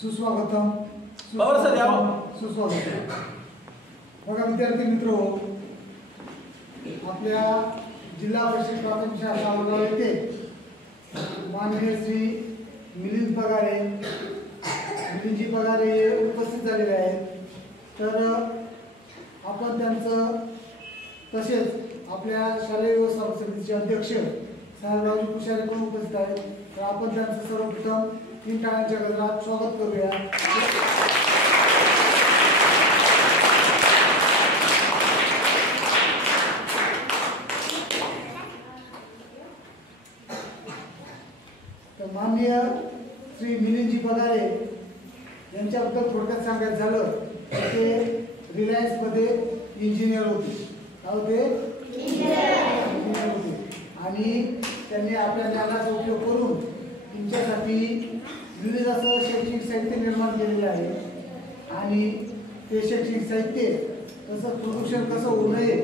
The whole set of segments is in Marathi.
सुस्वागतम सुस्वागत। बघा विद्यार्थी मित्रो, आपल्या जिल्हा परिषद प्राथमिक शाळा औरंगाबाद येथे माननीय श्री मिलिंद पगारे हे उपस्थित झालेले आहेत। तर आपण त्यांचं तसेच आपल्या शालेय व्यवस्थापन समितीचे अध्यक्ष साहेबराव पुशारे पण उपस्थित आहेत। तर आपण त्यांचं सर्वप्रथम 3 टाळ्यांच्या गजरात स्वागत करूया। तर माननीय श्री मिलिंदजी पगारे यांच्याबद्दल थोडक्यात सांगायचं झालं ते रिलायन्स मध्ये इंजिनियर होते। आणि त्यांनी आपल्या ज्ञानाचा उपयोग करून तुमच्यासाठी विविध असं शैक्षणिक साहित्य निर्माण केलेले आहे। आणि ते शैक्षणिक साहित्य तसं प्रदूषण कसं होऊ नये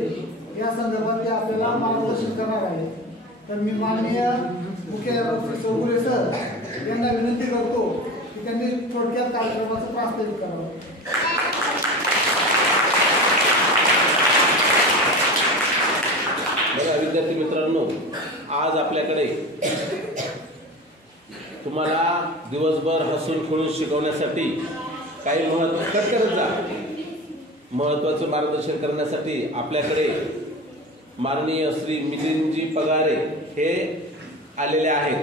या संदर्भात ते आपल्याला मार्गदर्शन करणार आहे। तर मी माननीय मुख्याध्यापक चौगुले सर यांना विनंती करतो की त्यांनी थोडक्यात कार्यक्रमाचं प्रास्ताविक करावं। विद्यार्थी मित्रांनो, आज आपल्याकडे तुम्हाला दिवसभर हसून खेळून शिकवण्यासाठी काही महत्त्वाचं मार्गदर्शन करण्यासाठी आपल्याकडे माननीय श्री मिलिंदजी पगारे हे आलेले आहेत।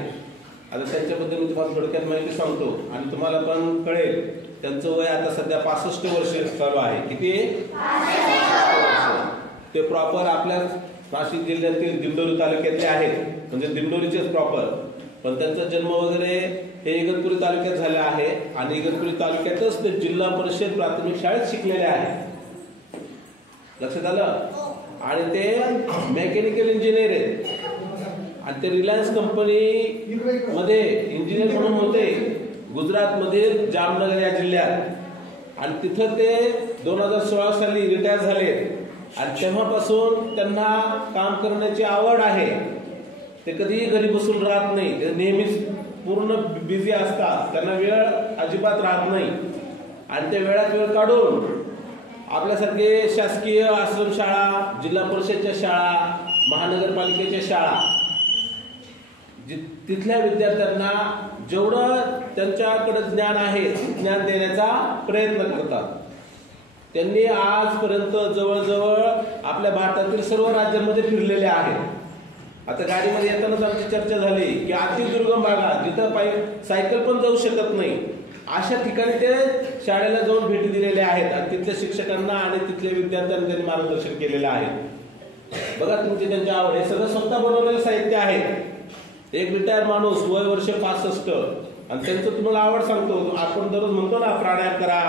आता त्यांच्याबद्दल मी तुम्हाला थोडक्यात माहिती सांगतो आणि तुम्हाला पण कळेल। त्यांचं वय आता सध्या 65 वर्ष चालू आहे। किती? 65 वर्ष। ते प्रॉपर आपल्या नाशिक जिल्ह्यातील दिंडोरी तालुक्यातले आहेत, म्हणजे दिंडोरीचेच प्रॉपर। पण त्यांचा जन्म वगैरे हे इगतपुरी तालुक्यात झाला आहे आणि इगतपुरी तालुक्यातच ते जिल्हा परिषद प्राथमिक शाळेत शिकलेले आहेत। लक्षात आलं? आणि ते मेकॅनिकल इंजिनियर आहेत आणि ते रिलायन्स कंपनी मध्ये इंजिनियर म्हणून होते गुजरात मध्ये जामनगर या जिल्ह्यात। आणि तिथं ते 2016 साली रिटायर झाले आणि तेव्हापासून त्यांना काम करण्याची आवड आहे। ते कधीही घरी बसून राहत नाही, ते नेहमीच पूर्ण बिझी असतात, त्यांना वेळ अजिबात राहत नाही। आणि ते वेळात वेळ काढून आपल्यासारखे शासकीय आश्रमशाळा, जिल्हा परिषदच्या शाळा, महानगरपालिकेच्या शाळा तिथल्या विद्यार्थ्यांना जेवढं त्यांच्याकडे ज्ञान आहे ज्ञान देण्याचा प्रयत्न करतात। त्यांनी आजपर्यंत जवळजवळ आपल्या भारतातील सर्व राज्यांमध्ये फिरलेले आहेत। आता गाडीमध्ये येतानाच आमची चर्चा झाली की अतिदुर्गम भागात जिथं सायकल पण जाऊ शकत नाही अशा ठिकाणी ते शाळेला जाऊन भेटी दिलेल्या आहेत आणि तिथल्या शिक्षकांना आणि तिथल्या विद्यार्थ्यांना त्यांनी मार्गदर्शन केलेलं आहे। बघा तुमची त्यांच्या आवड, हे सगळं स्वतः बनवलेलं साहित्य आहे। एक रिटायर माणूस, वय वर्ष 65, आणि त्यांचं तुम्हाला आवड सांगतो। आपण दररोज म्हणतो ना प्राणायाम करा,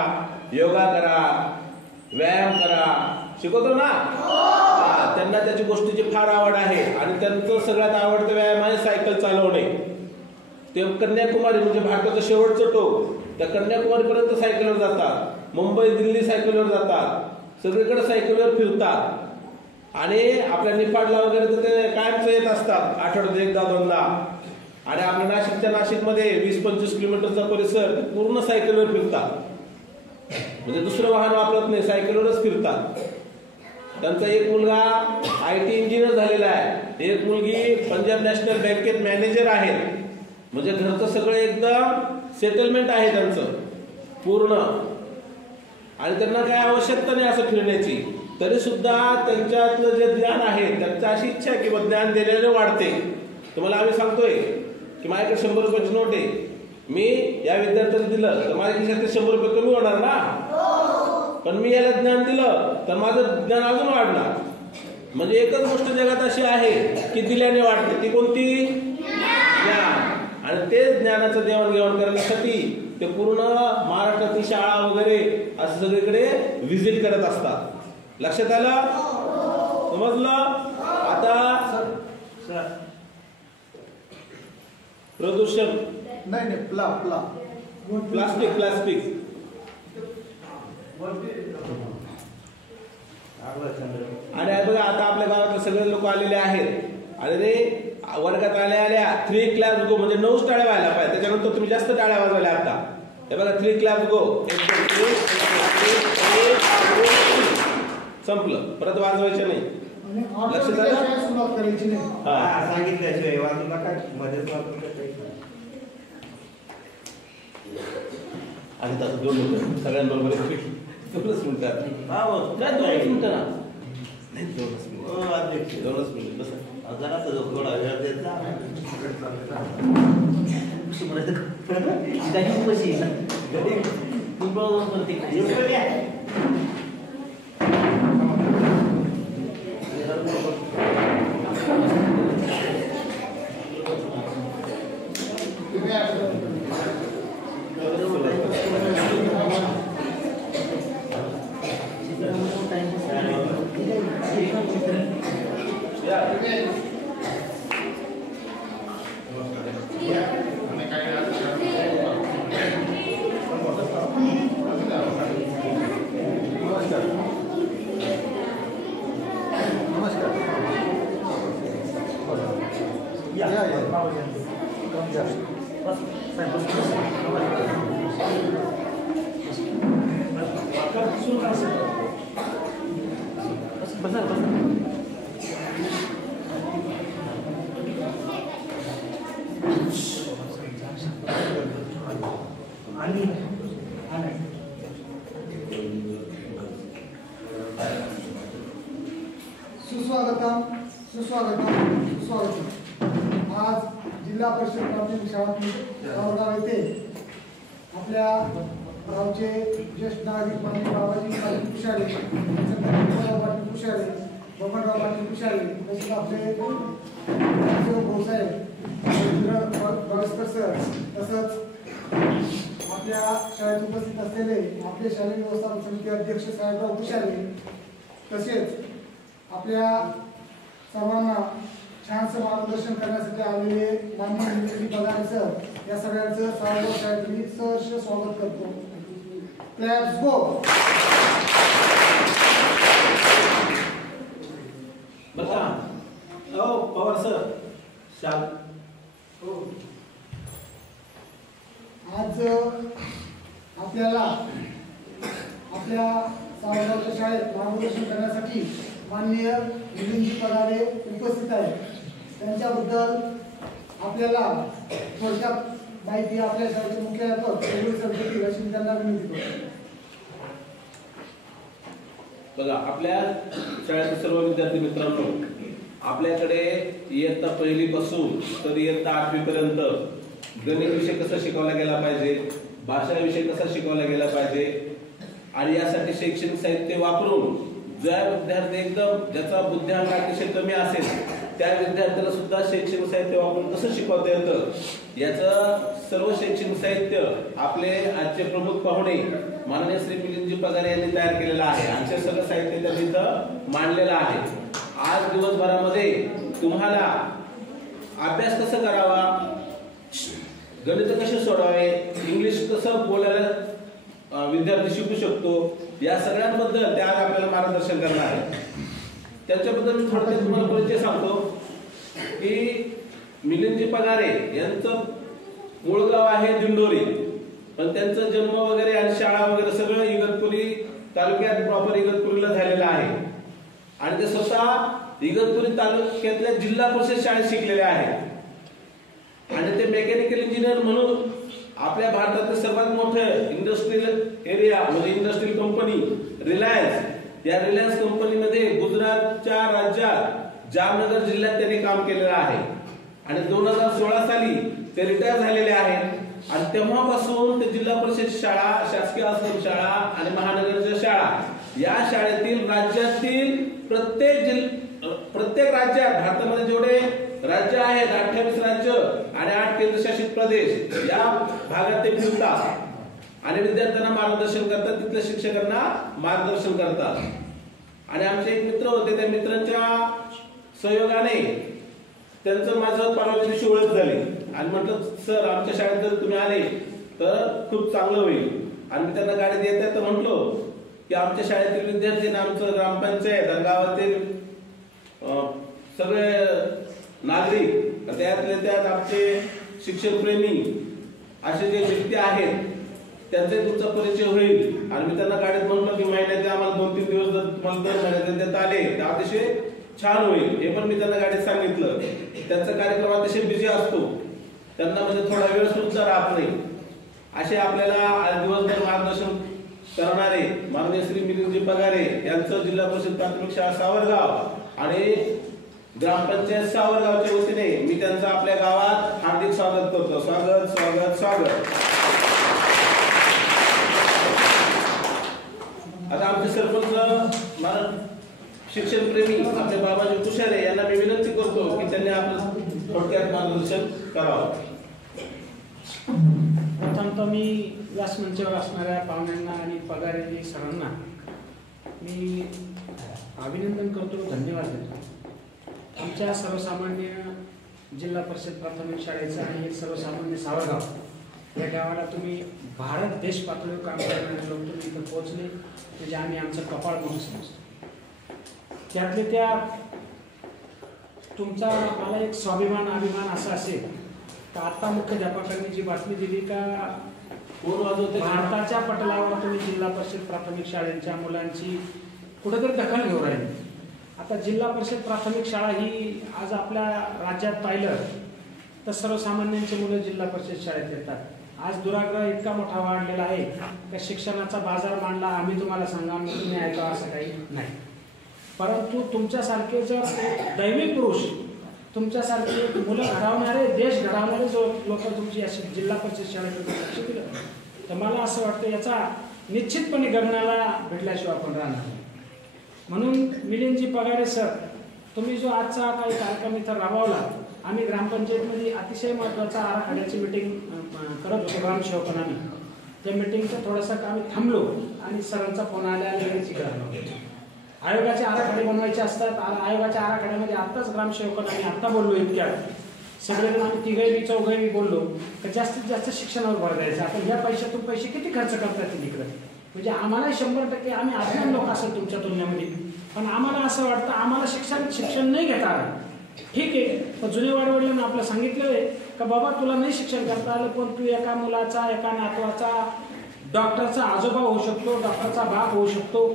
योगा करा, व्यायाम करा, शिकवतो ना। त्यांना त्याची गोष्टीची फार आवड आहे आणि त्यांचं सगळ्यात आवडतं व्यायाम आहे सायकल चालवणे। ते कन्याकुमारी म्हणजे भारताचं शेवटचं टोक, त्या कन्याकुमारी पर्यंत सायकलवर जातात, मुंबई दिल्ली सायकलवर जातात, सगळीकडे सायकलवर फिरतात। आणि आपल्या निफाडला वगैरे तर ते कायमच येत असतात, आठवड्यात एकदा दोनदा। आणि आपल्या नाशिकमध्ये 20-25 किलोमीटरचा परिसर पूर्ण सायकलवर फिरतात, म्हणजे दुसरं वाहन वापरत नाही, सायकलवरच फिरतात। त्यांचा एक मुलगा IT इंजिनियर झालेला आहे, एक मुलगी पंजाब नॅशनल बँकेत मॅनेजर आहे, म्हणजे घरचं सगळं एकदम सेटलमेंट आहे त्यांचं पूर्ण। आणि त्यांना काही आवश्यकता नाही असं फिरण्याची, तरी सुद्धा त्यांच्यातलं जे ज्ञान आहे त्यांची अशी इच्छा आहे की ज्ञान दिलेलं वाढते। तुम्हाला आम्ही सांगतोय की माझ्याकडे 100 रुपयाची नोट आहे, मी या विद्यार्थ्याला दिलं तर माझ्या खिशात 100 रुपये कमी होणार ना, पण मी याला ज्ञान दिलं तर माझं ज्ञान अजून वाढणार। म्हणजे एकच गोष्ट जगात अशी आहे की दिल्याने वाढते, ती कोणती? ज्ञान। आणि ते ज्ञानाचं देवाणघेवाण करण्यासाठी ते पूर्ण महाराष्ट्रातील शाळा वगैरे असं सगळीकडे व्हिजिट करत असतात। लक्षात आलं? समजलं? आता प्रदूषण नाही प्लास्टिक आणि बघा आता आपल्या गावातले सगळे लोक आलेले आहेत आणि ते वर्गात आल्या 3 क्लास म्हणजे 9 टाळ्या व्हायला पाहिजे, त्याच्यानंतर तुम्ही जास्त टाळ्या वाजवल्या आता। हे बघा 3 क्लॅप गो. संपलं. परत वाजवायचं नाही. लक्ष द्या. सुरुवात करायची नाही. सांगितल्याशिवाय वाजू नका. मध्येच वाजू नका. आणि तसं 2 मिनिटं सगळ्यांबरोबर 2 मिनिटं. हा काय 2 मिनिटं ना. नाही 2 मिनिट बस. जरा थोडा वेळ देत जा. सुस्वागतम सुस्वागतम सुस्वागतम. आज जिल्हा परिषद प्राथमिक शाळा गावगाव येथे आपल्या गावचे ज्येष्ठ नागरिक माननीय बाबाजी पाटील कुशाळे, पाटील कुशाळे, बबनराव पाटील कुशाळे, तसेच आपले भाऊसाहेब सर, तसंच आपल्या शाळेत उपस्थित असलेले आपले शालेय व्यवस्थापन समिती अध्यक्ष साहेबराव कुशाळे, तसेच आपल्या सर्वांना छानसं मार्गदर्शन करण्यासाठी आलेले माननीय नितीन पगारे सर, या सगळ्यांचं सावगाव शाळेतील सहर्ष स्वागत करतो. क्लॅप्स गो. बघा पवार सर शाल. आज आपल्याला आपल्या सावगावच्या शाळेत मार्गदर्शन करण्यासाठी माननीय नितीनजी पगारे उपस्थित आहेत. त्यांच्याबद्दल आपल्याला थोडक्यात माहिती आपल्या शाळेचे मुख्याध्यापक सर अशी त्यांना विनंती करतो. बघा आपल्या शाळेतील सर्व विद्यार्थी मित्रांनो, आपल्याकडे इयत्ता 1ली पासून तर इयत्ता 8वी पर्यंत गणित विषय कसा शिकवला गेला पाहिजे, भाषा विषय कसा शिकवला गेला पाहिजे आणि यासाठी शैक्षणिक साहित्य वापरून ज्या विद्यार्थी एकदम ज्याचा बुद्धिमत्ता अतिशय कमी असेल त्या विद्यार्थ्याला सुद्धा शैक्षणिक साहित्य वापरून कसं शिकवता येतं याचं सर्व शैक्षणिक साहित्य आपले आजचे प्रमुख पाहुणे माननीय श्री मिलिंदजी पगारे यांनी तयार केलेलं आहे. आमचे सगळं साहित्य त्यांनी इथं मांडलेलं आहे. आज दिवसभरामध्ये तुम्हाला अभ्यास कसा करावा, गणित कसे सोडवावे, इंग्लिश कसं बोलायला विद्यार्थी शिकू शकतो, या सगळ्यांबद्दल ते आज आपल्याला मार्गदर्शन करणार आहे. त्याच्याबद्दल मी थोडक्यात तुम्हाला परिचय सांगतो की मिलिंदजी पगारे यांचं मूळ गाव आहे दिंडोरी, पण त्यांचा जन्म वगैरे आणि शाळा वगैरे सगळं इगतपुरी तालुक्यात प्रॉपर इगतपुरीला झालेलं आहे आणि ते स्वतः इगतपुरी तालुक्यातल्या जिल्हा परिषद शाळेत शिकलेले आहेत आणि ते मेकॅनिकल इंजिनियर म्हणून आपल्या भारतातील सर्वात मोठं इंडस्ट्रियल एरिया म्हणजे इंडस्ट्रियल कंपनी रिलायन्स, या रिलायन्स कंपनीमध्ये गुजरातच्या राज्यात जामनगर जिल्ह्यात त्यांनी काम केलेलं आहे आणि 2016 साली ते रिटायर झालेले आहेत आणि तेव्हापासून ते जिल्हा परिषद शाळा, शासकीय आश्रम शाळा आणि महानगरच्या शाळा या शाळेतील राज्यातील प्रत्येक राज्यात भारतामध्ये जेवढे राज्य आहेत 28 राज्य आणि 8 केंद्रशासित प्रदेश या भागात ते फिरतात आणि विद्यार्थ्यांना मार्गदर्शन करतात, तिथल्या शिक्षकांना मार्गदर्शन करतात. आणि आमचे एक मित्र होते, त्या मित्रांच्या सहयोगाने त्यांचं माझं परवाच्या दिवशी ओळख झाली आणि म्हटलं सर आमच्या शाळेत जर तुम्ही आले तर खूप चांगलं होईल. आणि मी त्यांना गाडीत येतात तर म्हटलो की आमच्या शाळेतील विद्यार्थी आमचं ग्रामपंचायत आणि गावातील सगळे नागरिक त्यातले त्यात आमचे शिक्षणप्रेमी असे जे व्यक्ती आहेत त्यांचाही तुमचा परिचय होईल. आणि मी त्यांना गाडीत म्हणलं की महिन्याचे आम्हाला 2-3 दिवस जर तुम्हाला दर महिन्याचे देता आले तर अतिशय छान होईल. हे पण मी त्यांना गाडीत सांगितलं. त्यांचा कार्यक्रम अतिशय बिझी असतो, त्यांना म्हणजे थोडा वेळ सुद्धा राहत नाही. असे आपल्याला आज दिवसभर मार्गदर्शन करणारे माननीय श्री मिलिंदजी पगारे यांचं जिल्हा परिषद प्राथमिक शाळा सावरगाव आणि ग्रामपंचायत सावरगावच्या वतीने मी त्यांचं आपल्या गावात हार्दिक स्वागत करतो. स्वागत स्वागत स्वागत. आता आमचे सरपंच शिक्षण प्रेमी आपले बाबाजी कुशारे यांना मी विनंती करतो की त्यांनी आपलं थोडक्यात मार्गदर्शन करावं. प्रथमतः मी व्यासमंचावर असणाऱ्या पाहुण्यांना आणि पगारेजी सरांना मी अभिनंदन करतो, धन्यवाद देतो. आमच्या सर्वसामान्य जिल्हा परिषद प्राथमिक शाळेचं आणि एक सर्वसामान्य सावरगाव या गावाला तुम्ही भारत देश पातळीवर काम करणारे लोक तुम्ही इथं पोहोचले म्हणजे आम्ही आमचं कपाळ म्हणून समजतो. त्यातले त्या तुमचा मला एक स्वाभिमान अभिमान असा असेल तर आता मुख्याध्यापकांनी जी बातमी दिली का भारताच्या पटलावर तुम्ही जिल्हा परिषद प्राथमिक शाळेच्या मुलांची कुठेतरी दखल घेऊन राहिली. आता जिल्हा परिषद प्राथमिक शाळा ही आज आपल्या राज्यात पाहिलं तर सर्वसामान्यांची मुलं जिल्हा परिषद शाळेत येतात. आज दुराग्रह इतका मोठा वाढलेला आहे का शिक्षणाचा बाजार मांडला आम्ही तुम्हाला सांगा तुम्ही ऐका असं काही नाही. परंतु तुमच्यासारखे जर दैवी पुरुष, तुमच्यासारखे मुलं घडवणारे, देश घडवणारे जो लोक तुमची अशी जिल्हा परिषद शाळेकडे लक्ष दिलं तर मला असं वाटतं याचा निश्चितपणे गगनाला भेटल्याशिवाय आपण राहणार नाही. म्हणून मिलिंदजी पगारे सर, तुम्ही जो आजचा काही कार्यक्रम इथं राबवला, आम्ही ग्रामपंचायतमध्ये अतिशय महत्त्वाचा आराखड्याची मिटिंग करत होतो ग्रामसेवकांनी. त्या मिटिंगचं थोडंसं आम्ही थांबलो आणि सरांचा फोन आल्याची आयोगाचे आराखडे बनवायचे असतात. आयोगाच्या आराखड्यामध्ये आत्ताच ग्रामसेवकांना आम्ही आत्ता बोललो इतक्यात सगळेजण आम्ही तिघही चौघही बोललो की जास्तीत जास्त शिक्षणावर भर द्यायचा. आपण या पैशातून पैसे किती खर्च करतात तिकडे म्हणजे आम्हाला 100% आम्ही अभिमान लोक असेल तुमच्या तुलनेमध्ये, पण आम्हाला असं वाटतं आम्हाला शिक्षण नाही घेता आलं. ठीक आहे, पण जुने वाडवडिलांना आपलं सांगितलं आहे का बाबा तुला नाही शिक्षण करता आलं पण तू एका मुलाचा, एका नातवाचा डॉक्टरचा आजोबा होऊ शकतो, डॉक्टरचा बाप होऊ शकतो,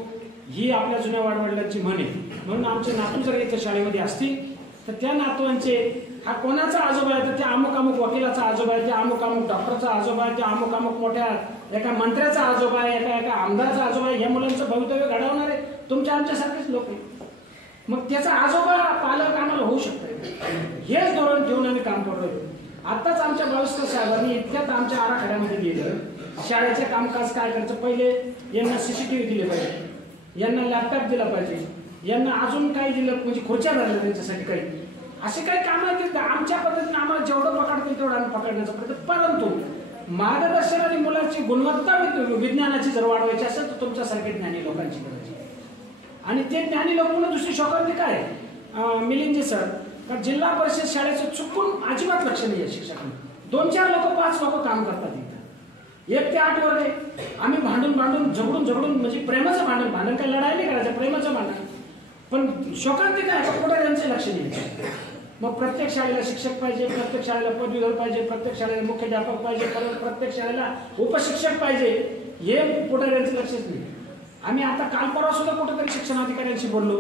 ही आपल्या जुन्या वाडवडिलांची म्हण आहे. म्हणून आमचे नातू जर इथं शाळेमध्ये असतील तर त्या नातवांचे हा कोणाचा आजोबा आहे तर त्या अमुक अमुक वकिलाचा आजोबा आहे, त्या अमुक अमुक डॉक्टरचा आजोबा आहे, त्या अमुक अमुक मोठ्या एका मंत्र्याचा आजोबा आहे, एका आमदारचा आजोबा आहे. या मुलांचं भवितव्य घडवणारे तुमच्या आमच्यासारखेच लोक आहे. मग त्याचा आजोबा पालक आम्हाला होऊ शकतो. हेच धोरण ठेवून आम्ही काम करतोय. आताच आमच्या बाविस्कर साहेबांनी इतक्यात आमच्या आराखड्यामध्ये गेलं शाळेचे कामकाज काय करायचं. पहिले यांना CCTV दिले पाहिजे, यांना लॅपटॉप दिला पाहिजे, यांना अजून काही दिलं म्हणजे खुर्च्या धरल्या त्यांच्यासाठी काही असे काही कामं आहेत आमच्या पद्धतीने आम्हाला जेवढं पकडतील तेवढं आम्ही पकडण्याचा प्रयत्न. परंतु मार्गदर्शन आणि मुलाची गुणवत्ता विज्ञानाची जर वाढवायची असेल तर तुमच्यासारखे ज्ञानी लोकांची गरज आहे. आणि ते ज्ञानी लोक म्हणून दुसरी शोकांती काय मिलिंदजी सर का जिल्हा परिषद शाळेचं चुकून अजिबात लक्ष नाही आहे शिक्षकांना. 2-4 लोक 5 लोक काम करतात इथं. 1 ते 8 वर्ग आहे. आम्ही भांडून झगडून म्हणजे प्रेमाचं भांडण काही लढाई नाही करायचं, प्रेमाचं भांडण. पण शोकांती काय कुठे त्यांचे लक्ष नाही. मग प्रत्येक शाळेला शिक्षक पाहिजे, प्रत्येक शाळेला पदवीधर पाहिजे, प्रत्येक शाळेला मुख्याध्यापक पाहिजे, प्रत्येक शाळेला उपशिक्षक पाहिजे, हे पुढाऱ्यांचं लक्षच नाही. आम्ही आता काल परवा सुद्धा कुठेतरी शिक्षणाधिकाऱ्यांशी बोललो,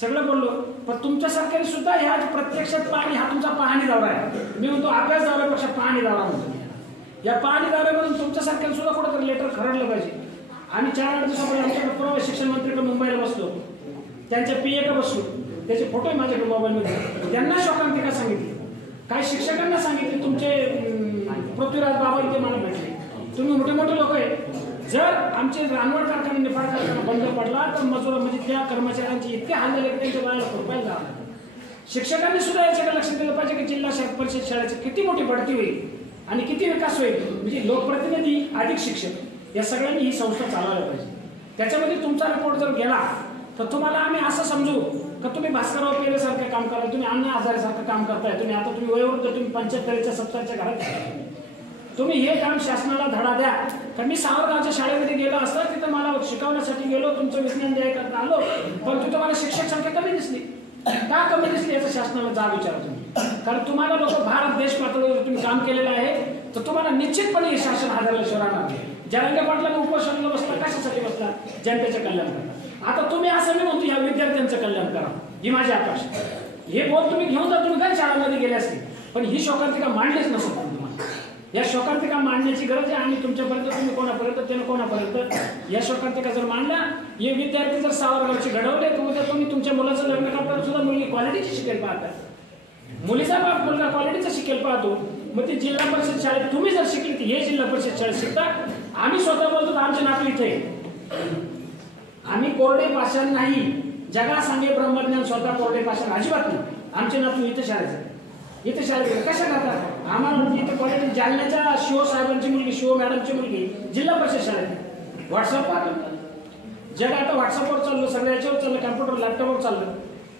सगळं बोललो, पण तुमच्यासारख्या सुद्धा ह्या प्रत्यक्षात पाहणी हा तुमचा पाहणी दौरा आहे. मी म्हणतो अभ्यास दौऱ्यापेक्षा पाहणी दौरा म्हणतो. या पाहणी दौऱ्यामधून तुमच्यासारख्या सुद्धा कुठेतरी लेटर खरडलं पाहिजे. आम्ही 4-8 दिवसापूर्वी आमच्याकडे पूर्व शिक्षण मंत्रीकडे मुंबईला बसलो, त्यांच्या PA बसलो, त्याचे फोटो माझ्याकडे मोबाईलमध्ये. त्यांना शोकांतिका सांगितली, काही शिक्षकांना सांगितले, तुमचे पृथ्वीराज बाबा इथे मला भेटले, तुम्ही मोठे लोक आहे. जर आमचे रानवड कारखाने निफाड कारखाना बंद पडला तर मजूर म्हणजे त्या कर्मचाऱ्यांची इतके हाल झाले की त्यांच्या बाळाला रुपयाला जाणार. शिक्षकांनी सुद्धा याच्याकडे लक्ष दिलं पाहिजे की जिल्हा परिषद शाळेची किती मोठी बढती होईल आणि किती विकास होईल. म्हणजे लोकप्रतिनिधी अधिक शिक्षक या सगळ्यांनी ही संस्था चालवायला पाहिजे. त्याच्यामध्ये तुमचा रिपोर्ट जर गेला तर तुम्हाला आम्ही असं समजू का तुम्ही भास्करराव पेरेसारखं काम करा, तुम्ही अण्णा हजारेसारखं काम करताय, तुम्ही आता तुम्ही वयोवृद्ध, तुम्ही 75च्या 70च्या घरात तुम्ही हे काम शासनाला धडा द्या. तर मी सावरगावच्या शाळेमध्ये गेलो असता, तिथं मला शिकवण्यासाठी गेलो, तुमचं विज्ञान द्यायला आलो, पण तिथं मला शिक्षक संख्या कमी दिसली. का कमी दिसली याचं शासनाला जा विचारा तुम्ही. कारण तुम्हाला लोक भारत देश पातळीवर तुम्ही काम केलेलं आहे तर तुम्हाला निश्चितपणे हे शासन हादरल्याशिवाय राहणार. जरांगे पाटलांनी उपोषणाला बसला, कशासाठी बसला? जनतेचं कल्याण करा. आता तुम्ही असं मी म्हणतो या विद्यार्थ्यांचं कल्याण करा, ही माझी अपेक्षा. हे बोल तुम्ही घेऊन जा, तुम्ही काय शाळांमध्ये गेले असतील, पण ही शोकांतिका मांडलीच नसत तुम्हाला. या शोकांतिका मांडण्याची गरज आहे. आणि तुमच्यापर्यंत तुम्ही कोणापर्यंत त्यानं कोणापर्यंत या शोकांतिका जर मांडल्या, हे विद्यार्थी जर सावरगावचे घडवले तर उद्या तुम्ही तुमच्या मुलाचं लग्न करताना सुद्धा मुलगी क्वालिटीची शिकेल पाहता. मुलीचा बाप मुलगा क्वालिटीचा शिकेल पाहतो. मग ते जिल्हा परिषद शाळेत तुम्ही जर शिकली तर हे जिल्हा परिषद शाळेत शिकता. आम्ही स्वतः बोलतो तर आमचे नातू इथे, आम्ही कोरडे पाषाण नाही. जगा सांगे ब्रह्मज्ञान, स्वतः कोरडे पाषाण अजिबात नाही. आमचे नातू इथे शाळेत इथे शाळेत कशा करतात? आम्हाला इथे क्वालिटी जालन्याच्या शिव साहेबांची मुलगी, शिव मॅडमची मुलगी जिल्हा परिषद शाळेत. व्हॉट्सअप जग आता व्हॉट्सअपवर चाललं, सगळ्या याच्यावर चाललं, कम्प्युटर लॅपटॉपवर चाललं.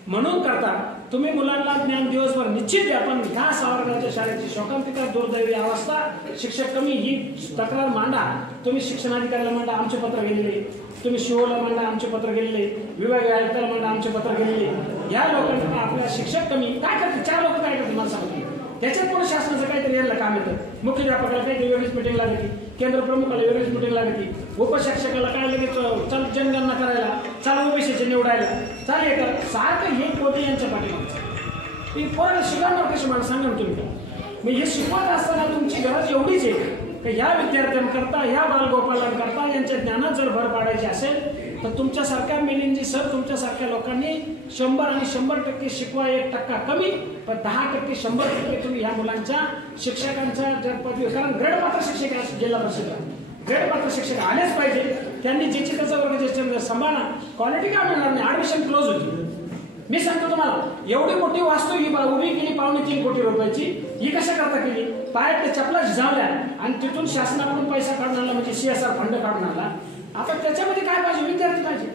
म्हणून करता तुम्ही मुलांना ज्ञान दिवसभर निश्चित द्या. पण ह्या सावरगावच्या शाळेची शोकांतिका दुर्दैवी अवस्था, शिक्षक कमी, ही तक्रार मांडा. तुम्ही शिक्षणाधिकाऱ्याला मांडा, आमचे पत्र गेलेले. तुम्ही शिवला मांडा, आमचे पत्र गेलेले. विभागीय आयुक्ताला मांडा, आमचे पत्र गेलेले. या लोकांना आपला शिक्षक कमी काय करते? 4 लोक काय करते मला सांगते. त्याच्यात पण शासनाचं काहीतरी यायला काम येतं. मुख्याध्यापकाला काहीतरी वेगळीच मिटिंग लागते, केंद्र प्रमुखाला वेगळीच मिटिंग लागते, उपशिक्षकाला काय लगेच चल जनगणना करायला, चाल ओबीसीचे निवडायला चालेल का? सारखं हे पोटे यांच्या पाठीमागचं. ती पोराला शिकवणार कशी मला सांगा ना तुम्ही. मग हे शिकवत असताना तुमची गरज एवढीच आहे की ह्या विद्यार्थ्यांकरता, ह्या बालगोपालांकरता यांच्या ज्ञानात जर भर पाडायची असेल तर तुमच्यासारख्या मिलिंदजी सर, तुमच्यासारख्या लोकांनी 100 आणि 100% शिकवा. 1% कमी, पण 10% 100% तुम्ही ह्या मुलांच्या शिक्षकांच्या जर पदवी, कारण ग्रेडपात्र शिक्षक जिल्हा परिषद ग्रेडपात्र शिक्षक आलेच पाहिजे. त्यांनी ज्याची त्याचा वर्ग ज्येष्ठ सांभाळा. क्वालिटी काय मिळणार नाही, ऍडमिशन क्लोज होती. मी सांगतो तुम्हाला, एवढी मोठी वास्तू ही उभी केली 2.25 कोटी रुपयाची. ही कशा करता केली? पायात त्या चपला झिजावल्या आणि तिथून शासनाकडून पैसा काढून आणला, म्हणजे CSR फंड काढून आणला. आता त्याच्यामध्ये काय पाहिजे? विद्यार्थी पाहिजे.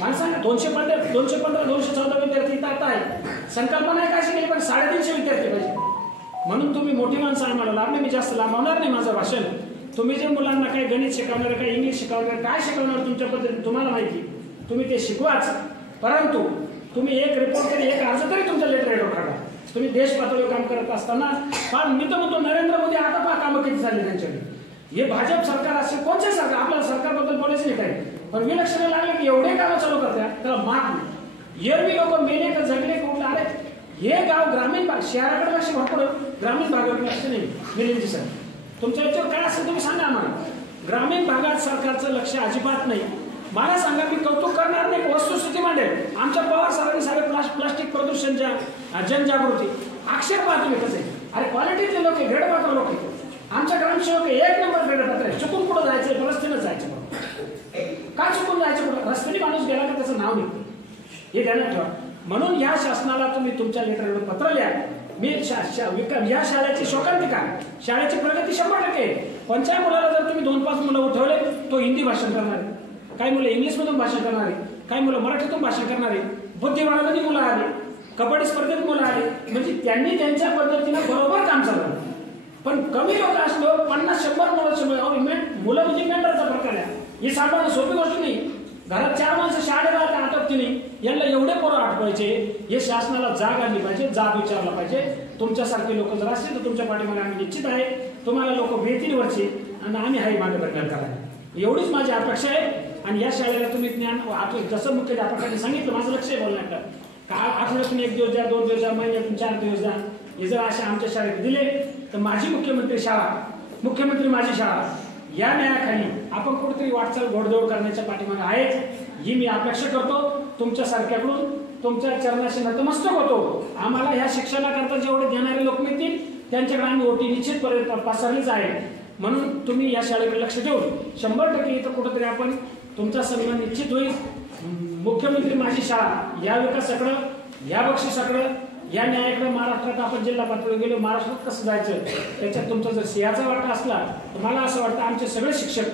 माणसांना 215, 214 विद्यार्थी इथं आता आहे. संकल्पना आहे कशी केली, पण 350 विद्यार्थी पाहिजे. म्हणून तुम्ही मोठी माणसं आम्हाला लाभले. मी जास्त लांबवणार नाही माझं भाषण. तुम्ही जे मुलांना काही गणित शिकवणार, काही इंग्लिश शिकवणार, काय शिकवणार तुमच्या पद्धतीने तुम्हाला माहिती, तुम्ही ते शिकवाच. परंतु तुम्ही एक रिपोर्ट तरी, एक अर्ज तरी तुमच्या लेटर हेडवर काढा. तुम्ही देश पातळीवर काम करत असताना पण मी तर म्हणतो नरेंद्र मोदी आता पहा कामं किती झाली त्यांच्याकडे. हे भाजप सरकार असेल, कोणते सरकार, आपल्याला सरकारबद्दल बोलायचं नाही काही, पण विलक्षण लागले की एवढे कामं चालू करतात त्याला माग नाही. एरवी लोक मेले का जगले कुठले आले. हे गाव ग्रामीण भाग, शहराकडे लक्ष भरपूर, ग्रामीण भागाकडे लक्ष नाही. मिलिंदजी सर, तुमच्या याच्यावर काय असेल तुम्ही सांगा आम्हाला. ग्रामीण भागात सरकारचं लक्ष अजिबात नाही. मला सांगा, मी कौतुक करणार नाही, वस्तुस्थिती मांडेल. आमच्या पवार सरांनी सारे प्लास्टिक प्रदूषणच्या जनजागृती अक्षर पाहा तुम्ही कसे. अरे क्वालिटीचे लोक आहे, ग्रेडपात्र लोक आहे. आमच्या ग्रामसेवक 1 नंबर ग्रेडपात्र आहे. चुकून कुठं जायचं, रस्त्यानं जायचं. का चुकून जायचं कुठं? रस्त्याने माणूस गेला का त्याचं नाव निघतं, हे ध्यानात ठेवा. म्हणून या शासनाला तुम्ही तुमच्या लेटरवर पत्र लिहा. मी या शाळेची शोकांतिका, शाळेची प्रगती 100%. कोणत्याही मुलाला जर तुम्ही 2-5 मुलं उठवले, तो हिंदी भाषण करणार आहे, काही मुलं इंग्लिशमधून भाषण करणारे, काही मुलं मराठीतून भाषण करणारे, बुद्धिबळामध्ये मुलं आले, कबड्डी स्पर्धेत मुलं आले. म्हणजे त्यांनी त्यांच्या पद्धतीनं बरोबर काम चालवलं. पण कमी लोक असलो 50-100 मुलं म्हणजे मेंढराचा प्रकार आहे. ही सांभाळणं सोपी गोष्ट नाही. घरात 4 माणसं शाळेला आटपते नाही, यांना एवढे पोरं आठवायचे. हे शासनाला जाग आणली पाहिजे, जाब विचारला पाहिजे. तुमच्यासारखे लोक जर असतील तर तुमच्या पाठीमागे आम्ही निश्चित आहे. तुम्हाला लोक भेटतील वरची आणि आम्ही हाही मागे बदल करायला. एवढीच माझी अपेक्षा आहे. आणि या शाळेला तुम्ही ज्ञान, जसं मुख्याध्यापकांनी सांगितलं, माझं लक्ष आहे बोलण्याचं, का आठवड्यातून 1 दिवस द्या, 2 दिवस द्या, महिन्यातून 4 दिवस द्या. हे जर अशा आमच्या शाळेत दिले तर माझी मुख्यमंत्री शाळा, मुख्यमंत्री माझी शाळा या न्यायाखाली आपण कुठेतरी वाटचाल घोडदौड करण्याच्या पाठीमागे आहेच. ही मी अपेक्षा करतो तुमच्यासारख्याकडून. तुमच्या चरणाशी नतमस्तक होतो. आम्हाला ह्या शिक्षणाकरता जेवढे देणारे लोक मिळतील त्यांच्याकडे आम्ही ओटी निश्चित पसरलीच आहे. म्हणून तुम्ही या शाळेकडे लक्ष देऊन 100% इथं कुठेतरी आपण तुमचा सन्मान निश्चित होईल. मुख्यमंत्री माझी शाळा या विकासाकडं, या बक्षिसाकडं, या न्यायाकडे महाराष्ट्रात आपण जिल्हा पातळीवर गेलो, महाराष्ट्रात कसं जायचं त्याच्यात तुमचा जर सिंहाचा वाटा असला तर मला असं वाटतं आमचे सगळे शिक्षक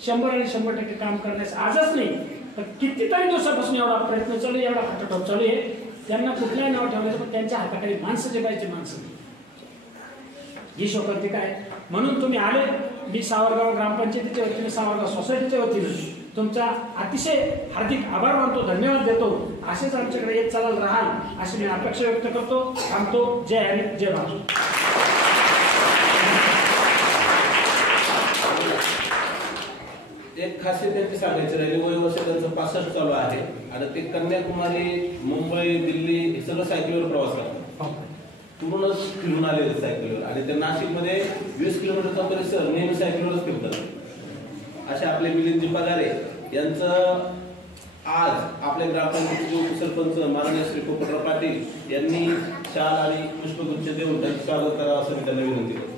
100 आणि 100% काम करण्यास आजच नाही तर कितीतरी दिवसापासून एवढा प्रयत्न चालू आहे, एवढा खटाटोप चालू आहे. त्यांना कुठल्याही नाव ठेवण्याचं, पण त्यांच्या हाताखाली माणसं जे पाहिजे, माणसं ही शोकांतिका आहे. म्हणून तुम्ही आले. मी सावरगाव ग्रामपंचायतीच्या वतीने, सावरगाव सोसायटीच्या वतीने तुमचा अतिशय हार्दिक आभार मानतो, धन्यवाद देतो. असेच आमच्याकडे येत चालत राहाल अशी मी अपेक्षा व्यक्त करतो. थांबतो. जय हरी, जय महाराष्ट्र. एक खासियत त्यांची सांगायची राहिली, वय वर्ष त्यांचं 65 चालू आहे आणि ते कन्याकुमारी, मुंबई, दिल्ली हे सगळं सायकलीवर प्रवास करतात. पूर्णच फिरून आले सायकलीवर आणि ते नाशिकमध्ये 20 किलोमीटरचा परिसर नेहमी सायकलीवरच फिरतात. असे आपले मिलिंदजी पगारे यांचं आज आपल्या ग्रामपंचायतीचे उपसरपंच माननीय श्री पोपटराव पाटील यांनी शाल आणि पुष्पगुच्छ देऊन त्यांचं स्वागत करावं असं मी त्यांना विनंती करतो.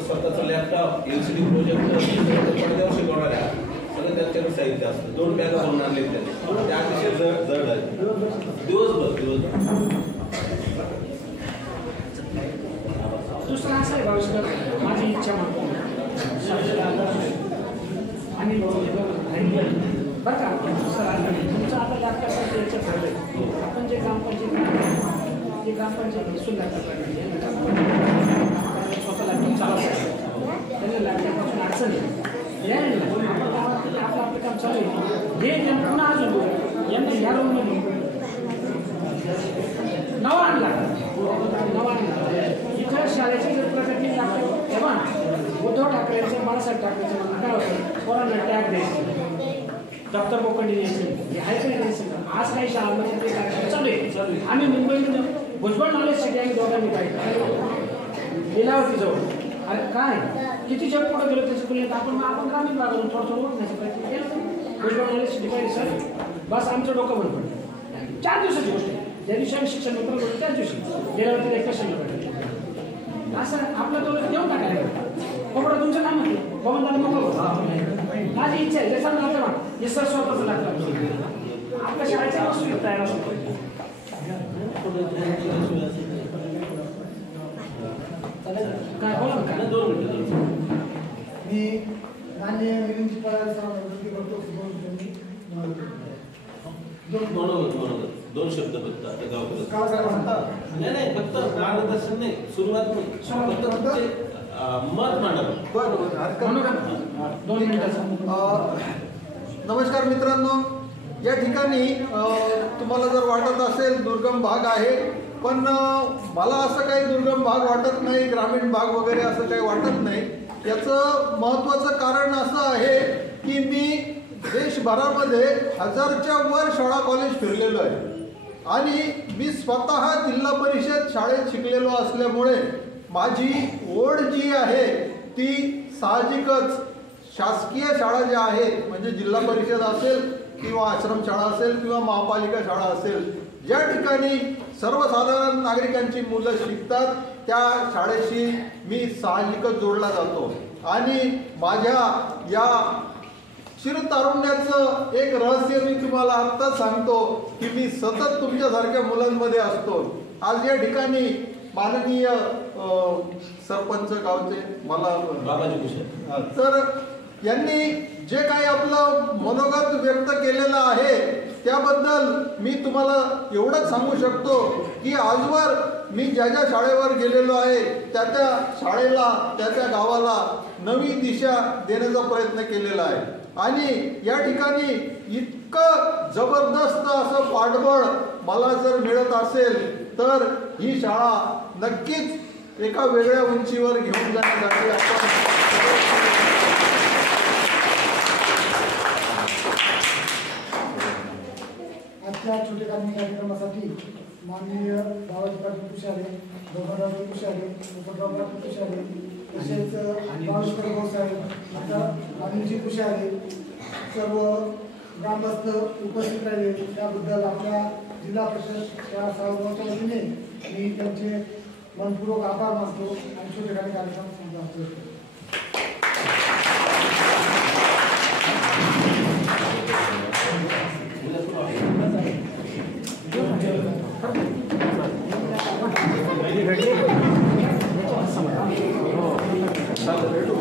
स्वतःचा लॅपटॉप, एलसीडी प्रोजेक्टर पडद्यावर शिकवणाऱ्या सगळं त्यांच्याकडे साहित्य असतं. 2 बॅग भरून आणले त्यांनी, त्या अतिशय जड आहे. दिवसभर दुसरा असं आहे भाविष्कर, माझी इच्छा म्हणतो आणि बरं का तुमचं आता लॅपटॉप यायचं ठरलं. आपण जे ग्रामपंचायत सुद्धा स्वतः लॅपटॉप चालवतो, त्यांना लॅपटॉपपासून अडचण आहे. आपलं काम चालू आहे. हे पुन्हा अजून यांना ह्या रूममध्ये नवा आणला. इथं शाळेच्या जर प्रकरणी लॅपटॉप तेव्हा उद्धव ठाकरेंचं, बाळासाहेब ठाकरेंचं म्हणणं काय होतं, पोरांना टॅग द्यायचे, दप्तर बोकंडी द्यायची. हे आहे का नाही सगळं? आज काही शाळांमध्ये ते कार्यक्रम चालू आहे. आम्ही मुंबईमध्ये भुजबळ नॉलेजसाठी आम्ही दोघांनी काय लीलावती जाऊ. अरे काय किती जग पुढे गेलो त्याच्या तुलनेत आपण ग्रामीण भागातून थोडं ओळखण्याचा प्रयत्न केला. भुजबळ नॉलेजसाठी पाहिजे सर, बस आमचं डोकं बंद पडलं. 4 दिवसाची गोष्ट आहे. ज्या दिवशी आम्ही शिक्षण मित्र बोलतो त्याच दिवशी लीलावतीला एक कशाला पडलं असं आपल्या तो देऊन टाकायला. बरोबर तुमचं काम म्हटलं बबनदाला मोकळ होतं. माझी इच्छा आहे जसं नातं हे सर स्वतःच लागतं. आपल्या शाळेच्या वस्तू तयार असतो. काय बोला ना. 2 मिनिटं मी माननीय मिलिंदजी पगारे सरांना विनंती करतो की दोन शब्द फक्त आता गावकरी नाही फक्त मार्गदर्शन नाही, सुरुवात फक्त मत मांडावं. नमस्कार मित्रांनो, या ठिकाणी तुम्हाला जर वाटत असेल दुर्गम भाग आहे, पण मला असं काही दुर्गम भाग वाटत नाही, ग्रामीण भाग वगैरे असं काही वाटत नाही. याचं महत्त्वाचं कारण असं आहे की मी देशभरामध्ये 1000च्या वर शाळा कॉलेज फिरलेलो आहे आणि मी स्वतः जिल्हा परिषद शाळेत शिकलेलो असल्यामुळे माझी ओढ जी आहे ती साहजिकच शासकीय शाळा ज्या आहेत, म्हणजे जिल्हा परिषद असेल किंवा आश्रमशाळा असेल किंवा महापालिका शाळा असेल, ज्या ठिकाणी सर्वसाधारण नागरिकांची मुलं शिकतात त्या शाळेशी मी साहजिकच जोडला जातो. आणि माझ्या या चिरतारुण्याचं एक रहस्य मी तुम्हाला आत्ताच सांगतो की मी सतत तुमच्यासारख्या मुलांमध्ये असतो. आज या ठिकाणी माननीय सरपंच गावचे मला बाबाजी कुशल तर यांनी जे काही आपलं मनोगत व्यक्त केलेलं आहे त्याबद्दल मी तुम्हाला एवढंच सांगू शकतो की आजवर मी ज्या ज्या शाळेवर गेलेलो आहे त्या त्या शाळेला, त्या त्या गावाला नवी दिशा देण्याचा प्रयत्न केलेला आहे. आणि या ठिकाणी इतकं जबरदस्त असं पाठबळ मला जर मिळत असेल तर ही शाळा नक्कीच एका वेगळ्या उंचीवर घेऊन जाण्यासाठी आपण आजच्या छोटेखानी कार्यक्रमासाठी माननीय बाबाजी पाटील कुशाले, बबनराव कुशाले, पोपटराव पाटील कुशाले, तसेच बाळूशकर भाऊसाहेब, आता अनिलजी कुशाले, सर्व ग्रामस्थ उपस्थित राहिले त्याबद्दल आपल्या जिल्हा परिषद शाळा सार्वजनिकच्या वतीने मी त्यांचे मनपूर्वक आभार मानतो आणि छोटेखानी कार्यक्रम समाप्त करतो. भेटू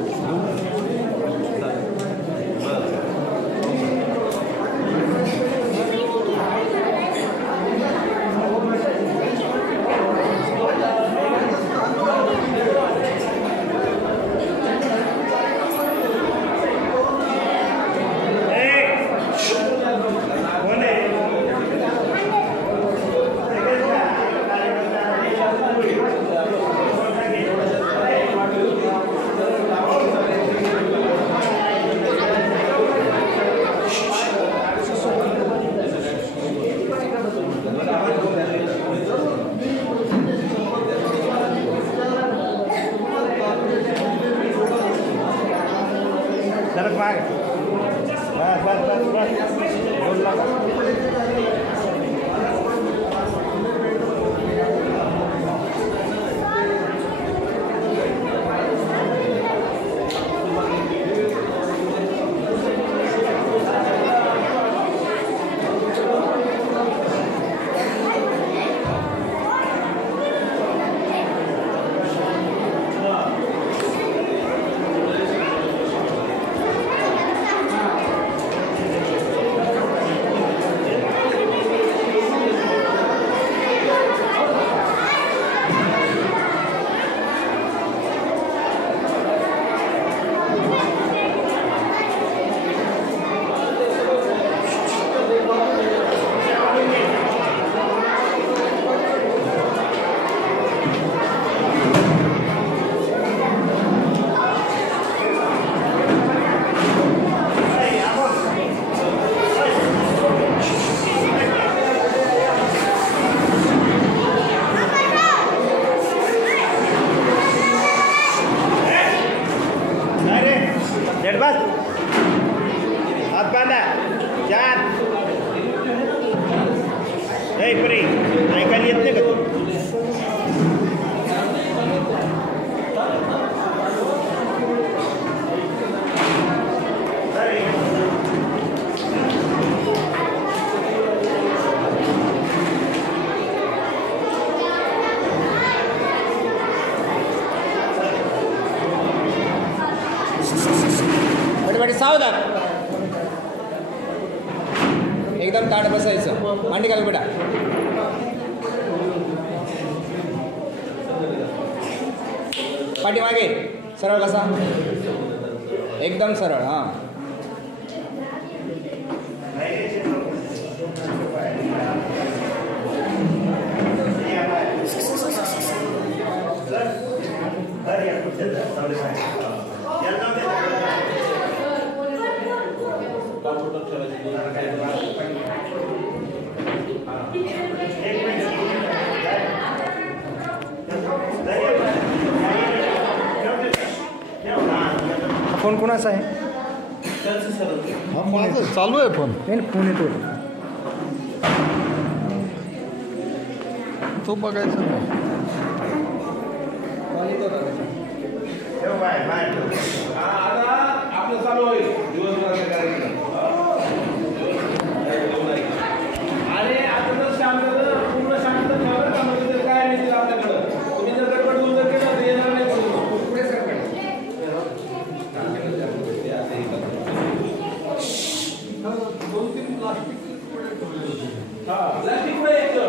सरक माग बस बस बस बस बोल नका सावधान एकदम ताट बसायचं मांडी घाल बेटा पाठीमागे सरळ बसा एकदम सरळ हां फोन कोणाचा आहे हा माझं चालू आहे फोन नाही फोन येतो तो बघायचा नाही आता आपलं चालू होईल दिवसभराचा कार्यक्रम आणि आता जर शांत पूर्ण शांत ठेवलं का म्हणजे जर काय मिळतील आपल्याकडं तुम्ही जर गडबड होऊन जर केलं तर येणार नाही पुढे सरकडे प्लास्टिक पुढे येतं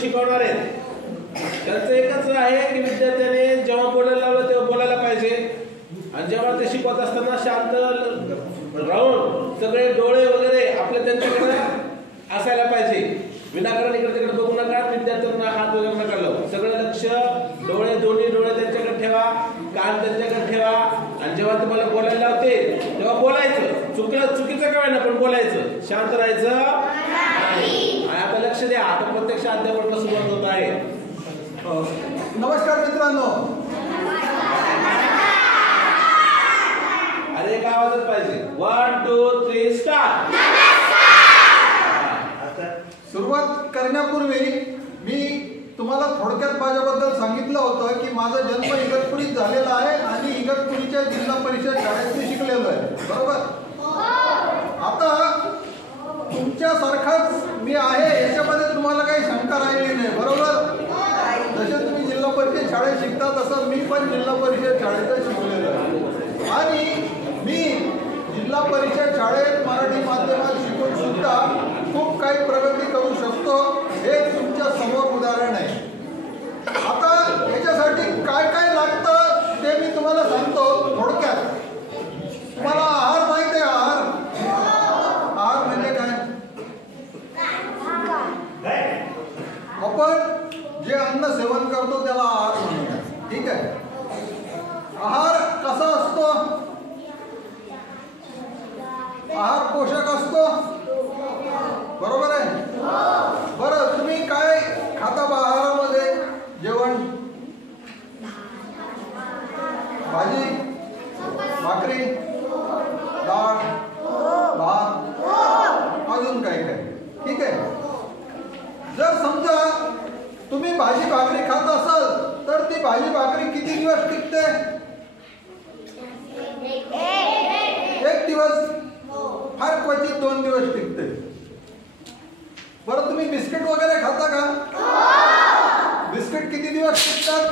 शिकवणार आहेत त्यांचं एकच आहे की विद्यार्थ्याने जेव्हा बोलायला लावलं तेव्हा बोलायला पाहिजे आणि जेव्हा ते शिकवत असताना शांत राहून सगळे डोळे वगैरे आपले त्यांच्याकडे असायला पाहिजे विनाकारण इकडे तिकडे बघू नका विद्यार्थ्यांना हात वगैरे नका लावू सगळं लक्ष डोळे दोन्ही डोळे त्यांच्याकडे ठेवा कान त्यांच्याकडे ठेवा आणि जेव्हा तुम्हाला बोलायला लावते तेव्हा बोलायचं चुकीचं काय ना पण बोलायचं शांत राहायचं आणि आता लक्ष द्या आता प्रत्यक्ष अध्यापन सुरुवात होत आहे नमस्कार मित्रांनो अरे एक आवाजच पाहिजे 1 2 3 स्टार्ट करण्यापूर्वी मी तुम्हाला थोडक्यात माझ्याबद्दल सांगितलं होतं की माझा जन्म इगतपुरीत झालेला आहे आणि इगतपुरीच्या जिल्हा परिषद शाळेत मी शिकलेलो आहे, बरोबर. आता तुमच्यासारखाच मी आहे याच्यामध्ये तुम्हाला काही शंका राहिली नाही, बरोबर. जसे तुम्ही जिल्हा परिषद शाळेत शिकता तसं मी पण जिल्हा परिषद शाळेतच शिकलेलो आहे आणि मी जिल्हा परिषद शाळेत मराठी माध्यमात शिकून सुद्धा खूप काही प्रगती करू शकतो, हे तुमच्या समोर उदाहरण आहे. आता याच्यासाठी काय काय लागतं ते मी तुम्हाला सांगतो थोडक्यात. तुम्हाला आहार माहिती आहे? आहार म्हणजे काय? आपण जे अन्न सेवन करतो त्याला आहार म्हणतात, ठीक आहे. आहार कसा असतो? आहार पोषक असतो, बरोबर आहे. बरं, तुम्ही काय खाता आहारामध्ये? जेवण, भाजी, भाकरी, डाळ, भात, अजून काय काय, ठीक आहे. जर समजा तुम्ही भाजी भाकरी खात असाल तर ती भाजी भाकरी किती दिवस टिकते? एक दिवस, फार क्वचित 2 दिवस टिकते. बरं, तुम्ही बिस्किट वगैरे खाता का? बिस्किट किती दिवस टिकतात?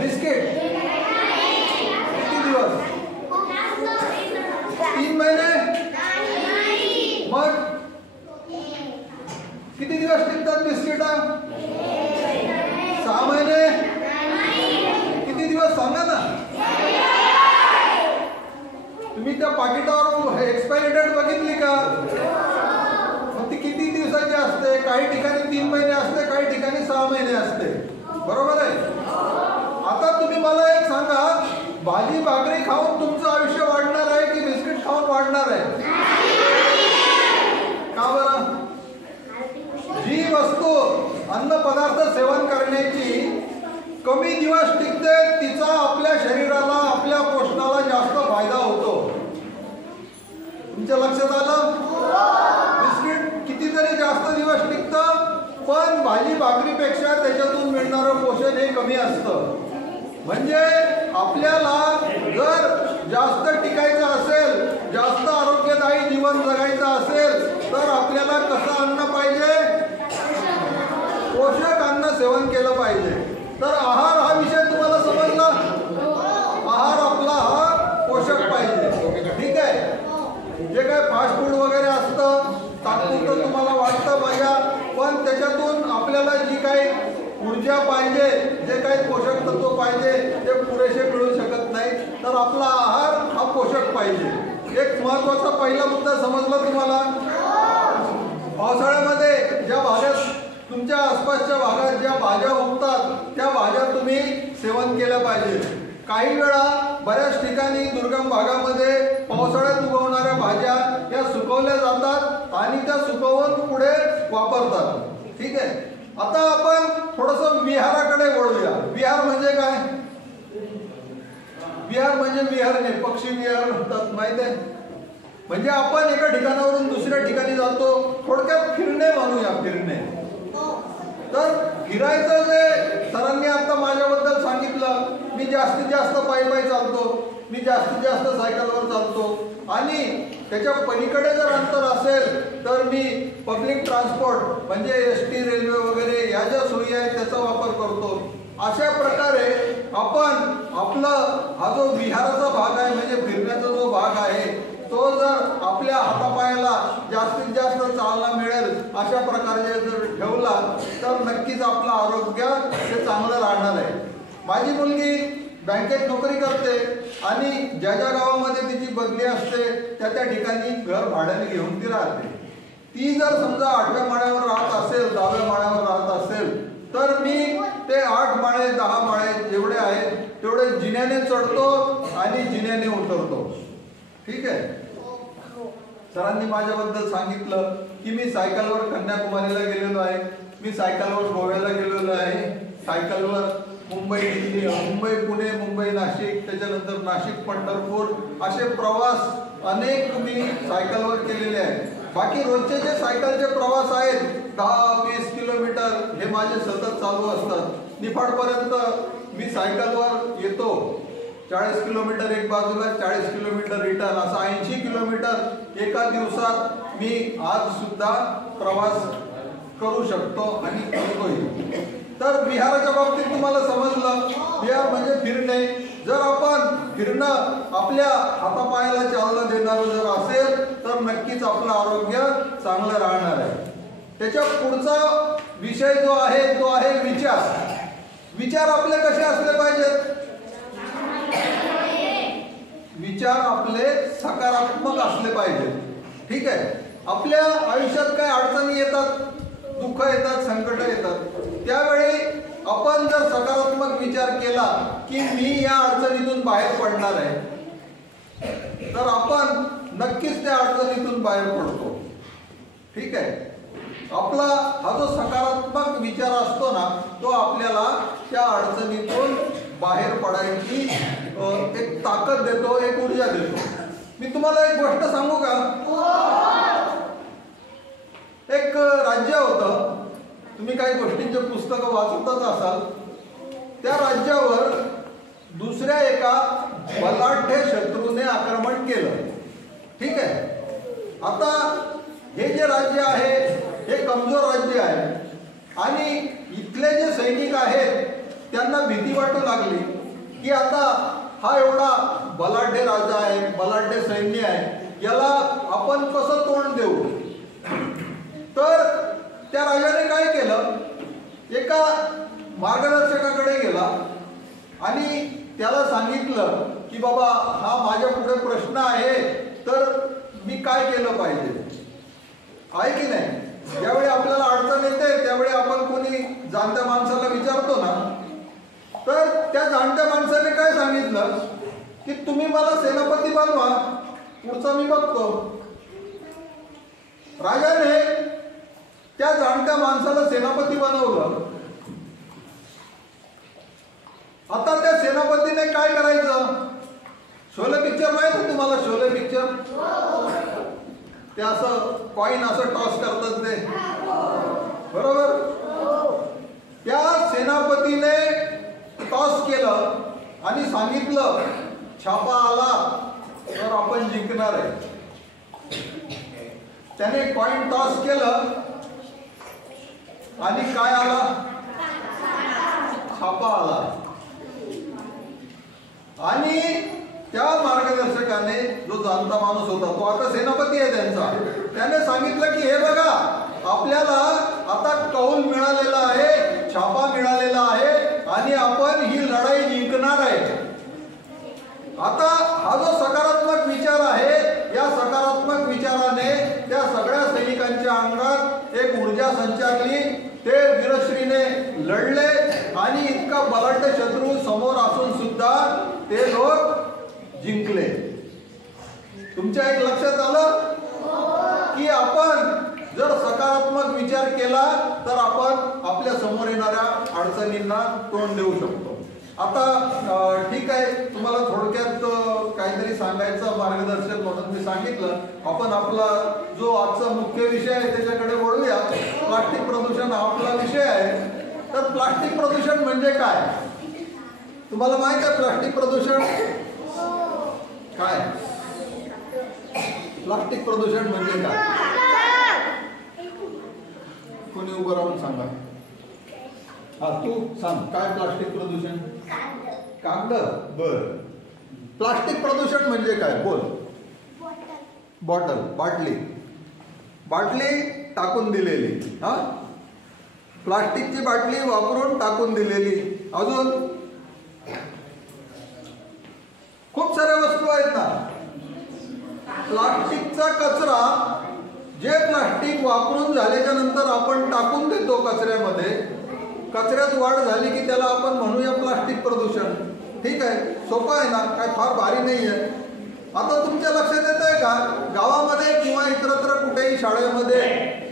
बिस्किट किती दिवस? 3 महिने. मग किती दिवस टिकतात बिस्किट? 6 महिने. किती दिवस सांगा ना. तुम्ही त्या पाकिटावर एक्सपायरी डेट बघितली का? ती किती दिवसाची असते? काही ठिकाणी 3 महिने असते, काही ठिकाणी 6 महिने असते, बरोबर आहे. आता तुम्ही मला एक सांगा, भाजी भाकरी खाऊन तुमचं आयुष्य वाढणार आहे की बिस्किट खाऊन वाढणार आहे? का बरं? जी वस्तू अन्न पदार्थ सेवन करण्याची कमी दिवस टिकते तिचा आपल्या शरीराला, आपल्या पोषणाला जास्त फायदा होतो. तुमच्या लक्षात आलं? बिस्किट कितीतरी जास्त दिवस टिकतं, पण भाजी भाकरीपेक्षा त्याच्यातून मिळणारं पोषण हे कमी असतं. म्हणजे आपल्याला जर जास्त टिकायचं असेल, जास्त आरोग्यदायी जीवन जगायचं असेल तर आपल्याला कसं अन्न पाहिजे? पोषक अन्न सेवन केलं पाहिजे. तर आहार हा विषय तुम्हाला समजला. आहार आपला हा पोषक पाहिजे, ठीक आहे. जे काय फास्ट फूड वगैरे असतं तात्पुरतं तुम्हाला वाटतं मजा, पण त्याच्यातून आपल्याला जी काही ऊर्जा पाहिजे, जे काही पोषक तत्व पाहिजे ते पुरेसे मिळू शकत नाही. तर आपला आहार हा पोषक पाहिजे. एक महत्वाचा पहिला मुद्दा समजला तुम्हाला. पावसाळ्यामध्ये ज्या भाज्या तुमच्या आसपासच्या भागात ज्या भाज्या उगतात त्या भाज्या तुम्ही सेवन केल्या पाहिजे. काही वेळा बऱ्याच ठिकाणी दुर्गम भागामध्ये पावसाळ्यात उगवणाऱ्या भाज्या या सुकवल्या जातात आणि त्या सुकवून पुढे वापरतात, ठीक आहे. आता आपण थोडंसं विहाराकडे वळूया. विहार म्हणजे काय? विहार म्हणजे विहार नाही, पक्षी विहार म्हणतात, माहित आहे? म्हणजे आपण एका ठिकाणावरून दुसऱ्या ठिकाणी जातो, थोडक्यात फिरणे म्हणूया, फिरणे. तर फिरायचं जे सरांनी आता माझ्याबद्दल सांगितलं, मी जास्तीत जास्त पायी चालतो, मी जास्तीत जास्त सायकलवर चालतो आणि त्याच्या पलीकडे जर अंतर असेल तर मी पब्लिक ट्रान्सपोर्ट म्हणजे ST, रेल्वे वगैरे ह्या ज्या सोयी आहेत त्याचा वापर करतो. अशा प्रकारे आपण आपलं हा जो विहाराचा भाग आहे म्हणजे फिरण्याचा जो भाग आहे तो जर आपल्या हातापायाला जास्तीत जास्त चालना मिळेल अशा प्रकारे जर ठेवला तर नक्कीच आपलं आरोग्य हे चांगलं राहणार आहे. माझी मुलगी बँकेत नोकरी करते आणि ज्या ज्या गावामध्ये तिची बदली असते त्या ठिकाणी घर भाड्याने घेऊन ती राहते. ती जर समजा 8व्या माळ्यावर राहत असेल, 10व्या माळ्यावर राहत असेल तर मी ते 8 माळे 10 माळे जेवढे आहेत तेवढे जिन्याने चढतो आणि जिन्याने उतरतो, ठीक आहे. सरांनी माझ्याबद्दल सांगितलं की मी सायकलवर कन्याकुमारीला गेलेलो आहे, मी सायकलवर गोव्याला गेलेलो आहे, सायकलवर मुंबई दिल्ली, मुंबई पुणे, मुंबई नाशिक, त्याच्यानंतर नाशिक पंढरपूर असे प्रवास अनेक मी सायकलवर केलेले आहेत. बाकी रोजचे जे सायकलचे प्रवास आहेत 10-20 किलोमीटर हे माझे सतत चालू असतात। निफाडपर्यंत मी सायकलवर येतो, 40 किलोमीटर एक बाजूला, 40 किलोमीटर रिटर्न, असा 80 किलोमीटर एका दिवसात मी आज सुद्धा प्रवास करू शकतो आणि करतोही। तर विहाराच्या बाबतीत तुम्हाला समजलं, विहार म्हणजे फिरणे। जर आपण फिरणं आपल्या हातापायाला चालना देणारं जर असेल तर नक्कीच आपलं आरोग्य चांगलं राहणार आहे। त्याच्या पुढचा विषय जो आहे विचार। विचार आपले कसे असले पाहिजेत? विचार आपले सकारात्मक असले पाहिजेत। ठीक आहे, आपल्या आयुष्यात काय अडचणी येतात, दुःख येतात, संकट येतात, त्यावेळी आपण जर सकारात्मक विचार केला की मी या अडचणीतून बाहेर पडणार आहे, तर आपण नक्कीच त्या अडचणीतून बाहेर पडतो। ठीक आहे, आपला हा जो सकारात्मक विचार असतो ना, तो आपल्याला त्या अडचणीतून बाहेर पडायची एक ताकद देतो, एक ऊर्जा देतो। मी तुम्हाला एक गोष्ट सांगू का? एक राज्य होतं, तुम्ही काही गोष्टींचे पुस्तकं वाचतच असाल। त्या राज्यावर दुसऱ्या एका बलाढ्य शत्रूने आक्रमण केलं। ठीक आहे, आता हे जे राज्य आहे हे कमजोर राज्य आहे आणि इथले जे सैनिक आहेत त्यांना भीती वाटू लागली की आता हा एवढा बलाढ्य राजा आहे, बलाढ्य सैन्य आहे, याला आपण कसं तोंड देऊ? तर त्या राजाने काय केलं, एका मार्गदर्शकाकडे गेला आणि त्याला सांगितलं की बाबा हा माझ्या पुढे प्रश्न आहे, तर मी काय केलं पाहिजे? आहे की नाही? ज्यावेळी आपल्याला अडचण येते त्यावेळी आपण कोणी जाणत्या माणसाला विचारतो ना, तर त्या जाणत्या माणसाने काय सांगितलं की तुम्ही मला सेनापती बनवा, पुढचं मी बघतो। राजाने त्या जाणत्या माणसाला सेनापती बनवलं। आता त्या सेनापतीने काय करायचं? शोले पिक्चर माहिती तुम्हाला? शोले पिक्चर, ते असं कॉइन असं टॉस करतात ते, बरोबर? त्या सेनापतीने टॉस केलं आणि सांगितलं छापा आला तर आपण जिंकणार आहे। त्याने कॉइन टॉस केलं आणि काय आला? छापा आला। आणि त्या मार्गदर्शकाने, जो जाणता माणूस होता, तो आता सेनापती आहे त्यांचा, त्याने सांगितलं की हे बघा, आपल्याला आता कौल मिळालेला आहे, छापा मिळालेला आहे आणि आपण ही लढाई जिंकणार आहे। आता हा जो सकारात्मक विचार आहे, या सकारात्मक विचाराने त्या सगळ्या सैनिकांच्या अंगात एक ऊर्जा संचारली। ते वीरश्रीने लढले आणि इतका बलाढ्य शत्रू समोर असून सुद्धा ते लोक जिंकले। तुमच्या एक लक्षात आलं की आपण जर सकारात्मक विचार केला तर आपण आपल्या समोर येणाऱ्या अडचणींना तोंड देऊ शकतो। आता ठीक आहे, तुम्हाला थोडक्यात काहीतरी सांगायचं मार्गदर्शक म्हणून मी सांगितलं। आपण आपला जो आजचा मुख्य विषय आहे त्याच्याकडे वळूया। प्लास्टिक प्रदूषण हा आपला विषय आहे। तर प्लास्टिक प्रदूषण म्हणजे काय? तुम्हाला माहिती आहे प्लास्टिक प्रदूषण काय? प्लास्टिक प्रदूषण म्हणजे काय? कोणी उभं राहून सांगा। हा, तू सांग, काय प्लास्टिक प्रदूषण? कागद? बर। प्लास्टिक प्रदूषण म्हणजे काय? बोल। बॉटल, बाटली टाकून दिलेली, हा, प्लास्टिकची बाटली वापरून टाकून दिलेली। अजून खूप साऱ्या वस्तू आहेत ना। प्लास्टिकचा कचरा, जे प्लास्टिक वापरून झाल्याच्या नंतर आपण टाकून देतो कचऱ्यामध्ये, कचऱ्यात वाढ झाली की त्याला आपण म्हणूया प्लास्टिक प्रदूषण। ठीक आहे, सोपं आहे ना, काय फार भारी नाही आहे। आता तुमच्या लक्षात येत आहे का, गावामध्ये किंवा इतरत्र कुठेही शाळेमध्ये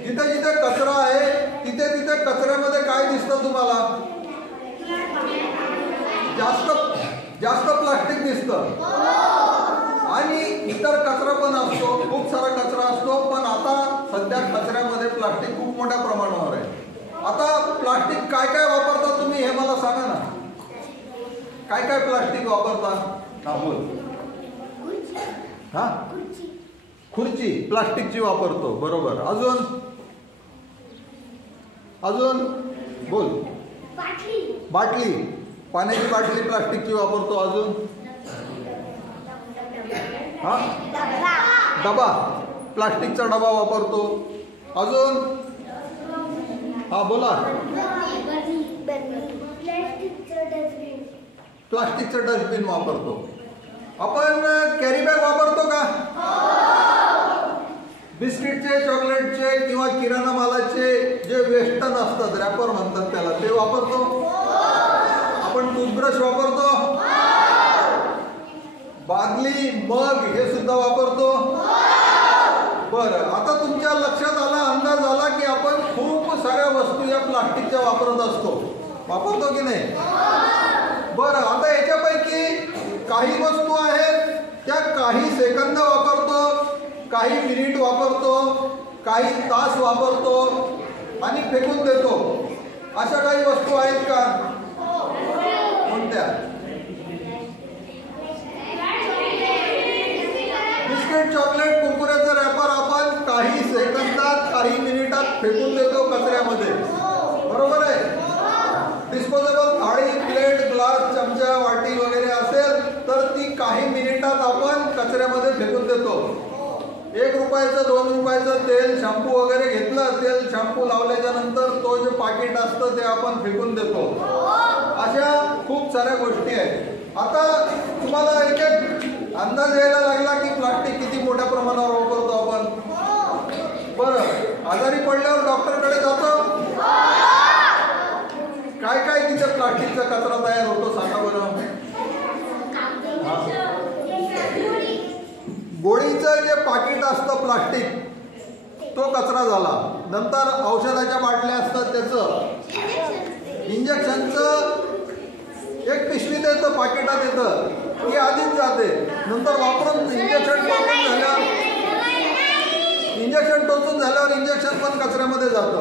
जिथे जिथे कचरा आहे तिथे तिथे कचऱ्यामध्ये काय दिसतं तुम्हाला? जास्त प्लास्टिक दिसतं। आणि इतर कचरा पण असतो, खूप सारा कचरा असतो, पण आता त्या कचऱ्यामध्ये प्लास्टिक खूप मोठ्या प्रमाणावर आहे. आता प्लास्टिक काय काय वापरता तुम्ही हे मला सांगा ना. काय काय प्लास्टिक वापरता? हा बोल. हा खुर्ची प्लास्टिकची वापरतो, बरोबर. अजून अजून बोल. बाटली पाण्याची बाटली प्लास्टिकची वापरतो. अजून हा डबा प्लास्टिकचा डबा वापरतो. अजून हा बोला. प्लास्टिकचं डस्टबिन वापरतो. आपण कॅरी बॅग वापरतो का? बिस्किटचे, चॉकलेटचे किंवा किराणा मालाचे जे वेस्टर्न असतात, रॅपर म्हणतात त्याला, ते वापरतो. आपण टूथब्रश वापरतो. बादली, मग हे सुद्धा वापरतो. बरं, आता तुमच्या लक्षात आला, अंदाज आला की आपण खूप साऱ्या वस्तू या प्लास्टिकच्या वापरत असतो. वापरतो की नाही? बरं, आता याच्यापैकी काही वस्तू आहेत त्या काही सेकंद वापरतो, काही मिनिट वापरतो, काही तास वापरतो आणि फेकून देतो. अशा काही वस्तू आहेत का? कोणत्या? बिस्किट, चॉकलेट, कुरकुऱ्याचं रॅपर आपण काही सेकंदात, काही मिनिटात फेकून देतो कचऱ्यामध्ये, बरोबर आहे. डिस्पोजेबल थाळी, प्लेट, ग्लास, चमचा, वाटी वगैरे असेल तर ती काही मिनिटात आपण कचऱ्यामध्ये फेकून देतो. 1 रुपयाचं 2 रुपयाचं तेल, शॅम्पू वगैरे घेतलं, तेल शॅम्पू लावल्याच्या नंतर तो जे पाकिट असतं ते आपण फेकून देतो. अशा खूप साऱ्या गोष्टी आहेत. आता तुम्हाला एक एक अंदाज यायला लागला की प्लास्टिक किती मोठ्या प्रमाणावर वापरतो आपण. बरं, आजारी पडल्यावर डॉक्टरकडे जातो. काय काय तिथे प्लास्टिकचा कचरा तयार होतो सांगा बरं. गोळीचं जे पाकिट असतं प्लास्टिक, तो कचरा झाला. नंतर औषधाच्या बाटल्या असतात त्याचं, इंजेक्शनचं एक पिशवीत येतं, पाकिटात येतं, ती आधीच जाते. नंतर वापरून इंजेक्शन टोचून झाल्यावर इंजेक्शन पण कचऱ्यामध्ये जातं.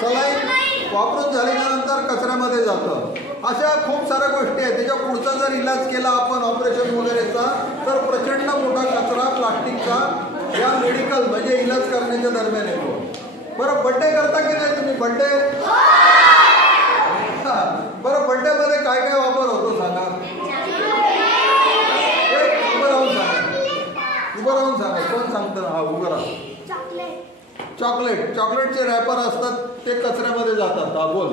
सलाईन वापरून झाल्यानंतर कचऱ्यामध्ये जातं. अशा खूप साऱ्या गोष्टी आहेत. त्याच्या पुढचा जर इलाज केला आपण ऑपरेशन वगैरेचा तर प्रचंड मोठा कचरा प्लास्टिकचा या मेडिकल म्हणजे इलाज करण्याच्या दरम्यान येतो. बरं, बड्डे करता की नाही तुम्ही? बड्डे, बरं, बड्डे मध्ये काय काय वापर होतो सांगा. उभं राहून सांगा. कोण सांगतं? हा, उभं राहा. चॉकलेटचे रॅपर असतात ते कचऱ्यामध्ये जातात. हा बोल.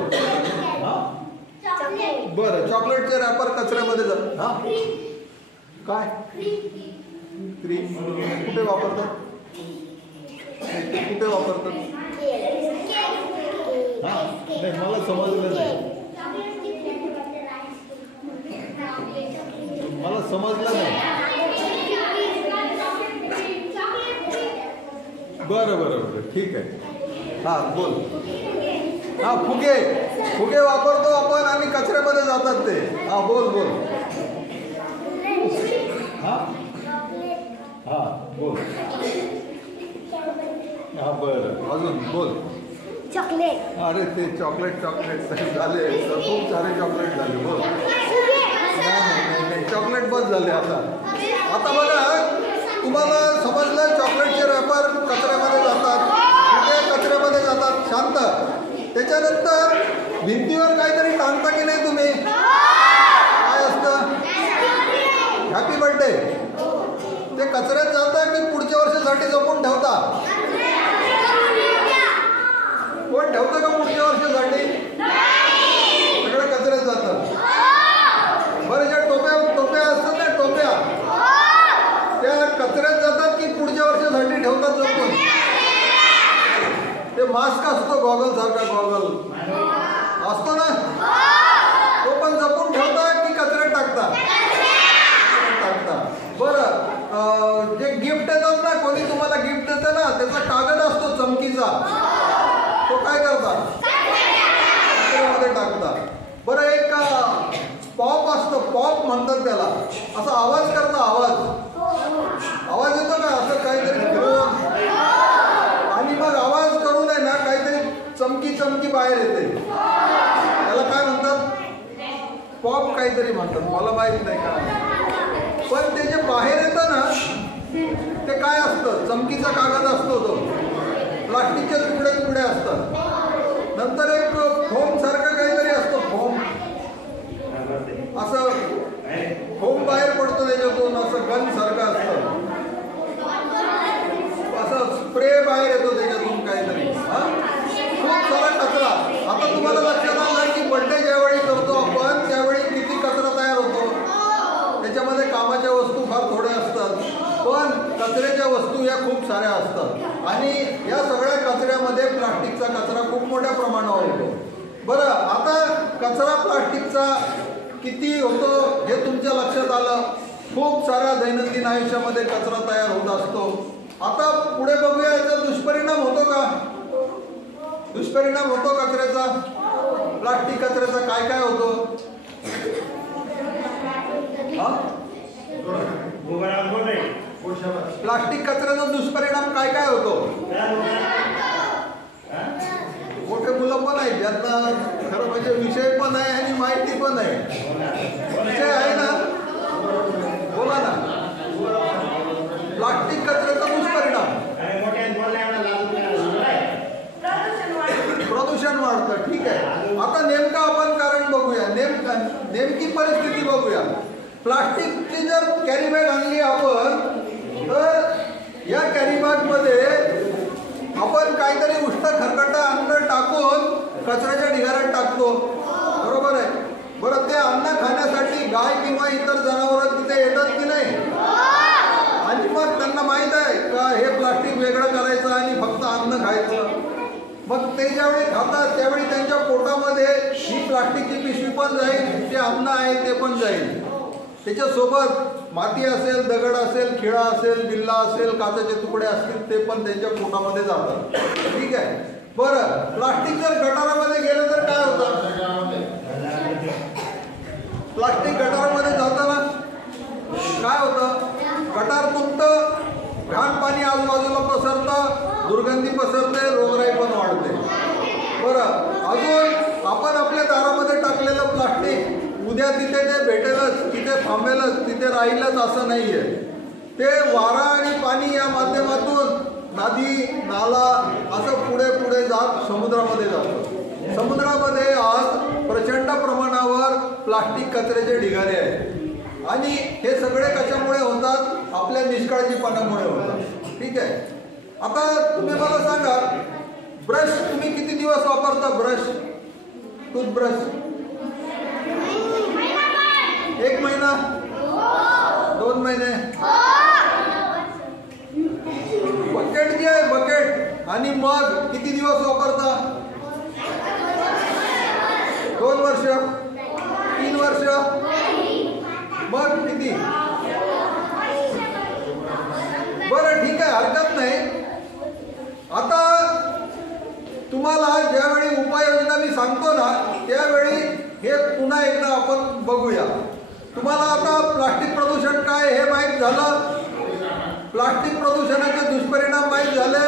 बरं, चॉकलेटचे रॅपर कचऱ्यामध्ये जातात. हा काय? क्रीम कुठे वापरतात? कुठे वापरतात? हा नाही, मला समजलं नाही. मला समजलं नाही. बरं, ठीक आहे. हा बोल. हा, फुगे वापरतो आपण आणि कचऱ्यामध्ये जातात ते. हा बोल. हा बोल. हा बरं, अजून बोल. चॉकलेट. अरे ते चॉकलेट झाले, खूप सारे चॉकलेट झाले. बोल. नाही, चॉकलेट बस झाले. आता बघा, तुम्हाला समजलं चॉकलेटचे रॅपर कचऱ्यामध्ये जातात, फुगे कचऱ्यामध्ये जातात. शांत. त्याच्यानंतर भिंतीवर काहीतरी टांगता की नाही तुम्ही? काय असतं? Happy birthday. ते कचऱ्यात जातं की पुढच्या वर्षासाठी जपून ठेवता? कोण ठेवतं का पुढच्या वर्षासाठी? सगळं कचऱ्यात जातं. बरं, ज्या टोप्या असतात ना, टोप्या त्या कचऱ्यात जातात की पुढच्या वर्षासाठी ठेवतात जपून? ते मास्क असतो, गॉगल सारखा गॉगल असतो ना, तो पण जपून ठेवतात की कचऱ्यात टाकतात? बरं, जे गिफ्ट देतात ना, कोणी तुम्हाला गिफ्ट देतं ना, त्याचा कागद असतो चमकीचा, तो काय करतात? कचऱ्यामध्ये टाकतात. बरं, एक पॉप असतो, पॉप म्हणतात त्याला, असा आवाज करता, आवाज येतो का? असं काहीतरी फिरवून आणि मग आवाज बाहेर येते त्याला काय म्हणतात, पॉप काहीतरी म्हणतात, मला माहित नाही काय. पण ते जे बाहेर येतं ना ते काय असतं, चमकीचा कागद असतो, तो प्लास्टिकचे तुकडे तुकडे असतात. नंतर एक फोम सारखं काहीतरी असतं, फोम असं फोम बाहेर पडतो त्याच्यातून, असं गन सारखं असतं, असं स्प्रे बाहेर येतो त्याच्यातून काहीतरी. खूप सारा कचरा. आता तुम्हाला लक्षात आलं की बड्डे ज्यावेळी करतो आपण त्यावेळी किती कचरा तयार होतो. त्याच्यामध्ये कामाच्या वस्तू फार थोड्या असतात, पण कचऱ्याच्या वस्तू या खूप साऱ्या असतात आणि या सगळ्या कचऱ्यामध्ये प्लास्टिकचा कचरा खूप मोठ्या प्रमाणावर होतो. बरं, आता कचरा प्लास्टिकचा किती होतो हे तुमच्या लक्षात आलं. खूप साऱ्या दैनंदिन आयुष्यामध्ये कचरा तयार होत असतो. आता पुढे बघूया याचा दुष्परिणाम होतो का. दुष्परिणाम होतो कचऱ्याचा, प्लास्टिक कचऱ्याचा काय काय होतो. प्लास्टिक कचऱ्याचा दुष्परिणाम काय काय होतो. मोठे मुलं पण आहेत ज्यांना खरं म्हणजे विषय पण आहे आणि माहिती पण आहे. विषय आहे ना, बोला ना. प्लास्टिक कचऱ्याचा दुष्परिणाम, प्रदूषण वाढतं. ठीक आहे, आता नेमकं आपण कारण बघूया, नेमकी परिस्थिती बघूया. प्लास्टिकची जर कॅरी बॅग आणली आपण, तर या कॅरी बॅग मध्ये आपण काहीतरी उष्ट खरकट अन्न टाकून कचऱ्याच्या ढिगाऱ्यात टाकतो, बरोबर आहे. बरं, ते अन्न खाण्यासाठी गाय किंवा इतर जनावरं तिथे येतात की नाही, आणि मग त्यांना माहित आहे का हे प्लास्टिक वेगळं करायचं आणि फक्त अन्न खायचं. मग ते ज्यावेळी खातात त्यावेळी त्यांच्या पोटामध्ये ही प्लास्टिकची पिशवी पण जाईल, जे अन्न आहे ते पण जाईल. त्याच्यासोबत माती असेल, दगड असेल, खिळा असेल, बिल्ला असेल, काचेचे तुकडे असतील ते पण त्यांच्या पोटामध्ये जातात. ठीक आहे. बरं, प्लास्टिक जर गटारामध्ये गेलं तर काय होतं. प्लास्टिक गटारामध्ये जाताना काय होतं, गटार तुटतं, घाण पाणी आजूबाजूला पसरतं, दुर्गंधी पसरते, रोगराई पण वाढते. बरं, अजून आपण आपल्या दारामध्ये टाकलेलं प्लास्टिक उद्या तिथे ते भेटेलच, तिथे थांबेलच, तिथे राहीलच असं नाहीये. ते वारा आणि पाणी या माध्यमातून नदी, नाला असं पुढे पुढे जात समुद्रामध्ये जातं. समुद्रामध्ये आज प्रचंड प्रमाणावर प्लास्टिक कचऱ्याचे ढिगारे आहेत आणि हे सगळे कशामुळे होतात, आपल्या निष्काळजीपणामुळे होतात. ठीक आहे. आता तुम्ही मला सांगा, ब्रश तुम्ही किती दिवस वापरता. ब्रश, टूथब्रश 1 महिना, 2 महिने. बकेट जी आहे, बकेट आणि मग किती दिवस वापरता. 2 वर्ष, 3 वर्ष, मग किती. बरं, ठीक आहे, हरकत नाही. आता तुम्हाला ज्यावेळी उपाययोजना मी सांगतो ना त्यावेळी हे पुन्हा एकदा आपण बघूया. तुम्हाला आता प्लास्टिक प्रदूषण काय हे माहीत झालं, प्लास्टिक प्रदूषणाचे दुष्परिणाम माहीत झाले.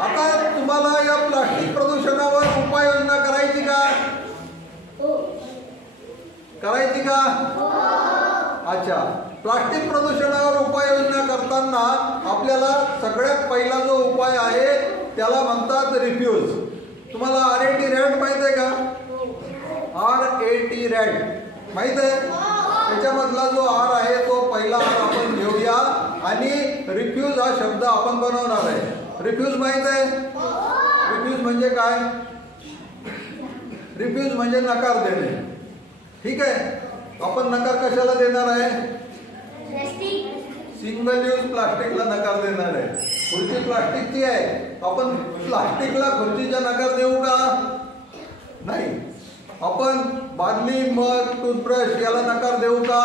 आता तुम्हाला या प्लास्टिक प्रदूषणावर उपाययोजना करायची का. करायची का. अच्छा, प्लास्टिक प्रदूषणावर उपाययोजना करताना आपल्याला सगळ्यात पहिला जो उपाय आहे त्याला म्हणतात रिफ्यूज. तुम्हाला RAT रॅट माहित आहे का. RAT रॅट माहित आहे. त्याच्यामधला जो R आहे तो पहिला R आपण घेऊया आणि रिफ्यूज हा शब्द आपण बनवणार आहे. रिफ्यूज माहित आहे. रिफ्यूज म्हणजे काय. रिफ्यूज म्हणजे नकार देणे. ठीक आहे. आपण नकार कशाला देणार आहे. सिंगल यूज प्लास्टिकला नकार देणार आहे. खुर्ची प्लास्टिकची आहे, आपण प्लास्टिकला खुर्चीचा नकार देऊ का. नाही. आपण बादली, मग, टूथब्रश याला नकार देऊ का.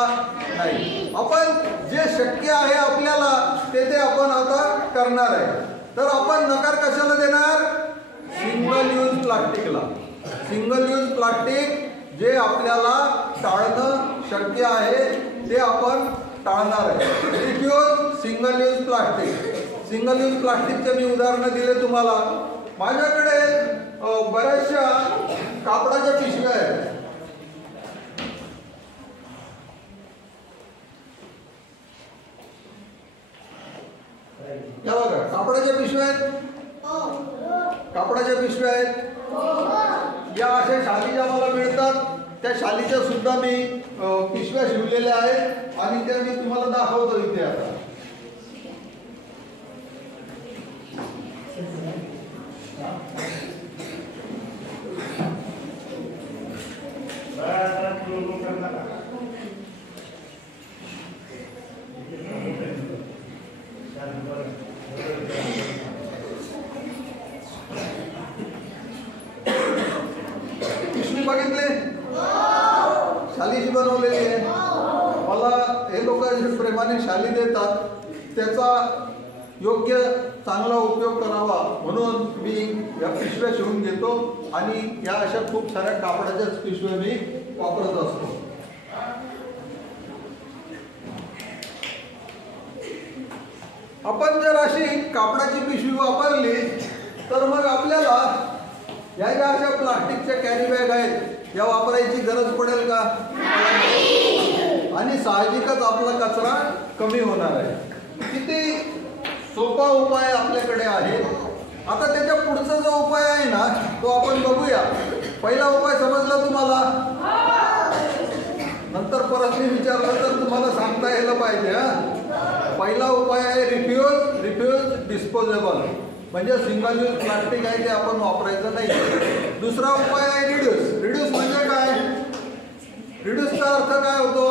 नाही. आपण जे शक्य आहे आपल्याला ते आपण आता करणार आहे. तर आपण नकार कशाला देणार. सिंगल यूज प्लास्टिकला. सिंगल यूज प्लास्टिक जे आपल्याला टाळणं शक्य आहे ते आपण टाळणार आहे. Refuse single use plastic. Single use प्लास्टिकचे मी उदाहरणं दिले तुम्हाला. माझ्याकडे बऱ्याचशा कापडाच्या पिशव्या आहेत. या बघा, कापडाच्या पिशव्या आहेत, कापडाच्या पिशव्या आहेत. या अशा शाली ज्या मला मिळतात त्या शालीच्या सुद्धा मी पिशव्या शिवलेल्या आहेत आणि त्या मी तुम्हाला दाखवतो इथे आता. पिशवी बघितले, शालीची बनवलेली आहे. मला हे लोक प्रेमाने शाली देतात, त्याचा योग्य चांगला उपयोग करावा म्हणून मी या पिशव्या शिवून घेतो आणि या अशा खूप साऱ्या कापडाच्याच पिशव्या मी वापरत असतो. आपण जर अशी कापडाची पिशवी वापरली तर मग आपल्याला या ज्या अशा प्लास्टिकच्या कॅरी बॅग आहेत या वापरायची गरज पडेल का? आणि साहजिकच आपला कचरा कमी होणार आहे. किती सोपा उपाय आपल्याकडे आहे. आता त्याच्या पुढचा जो उपाय आहे ना तो आपण बघूया. पहिला उपाय समजला तुम्हाला? नंतर परत मी विचारलं तर तुम्हाला सांगता यायला पाहिजे. पहिला उपाय आहे रिफ्यूज डिस्पोजेबल, म्हणजे सिंगल यूज प्लास्टिक आहे ते आपण वापरायचं नाही. दुसरा उपाय आहे रिड्यूस म्हणजे काय? रिड्यूसचा अर्थ काय होतो?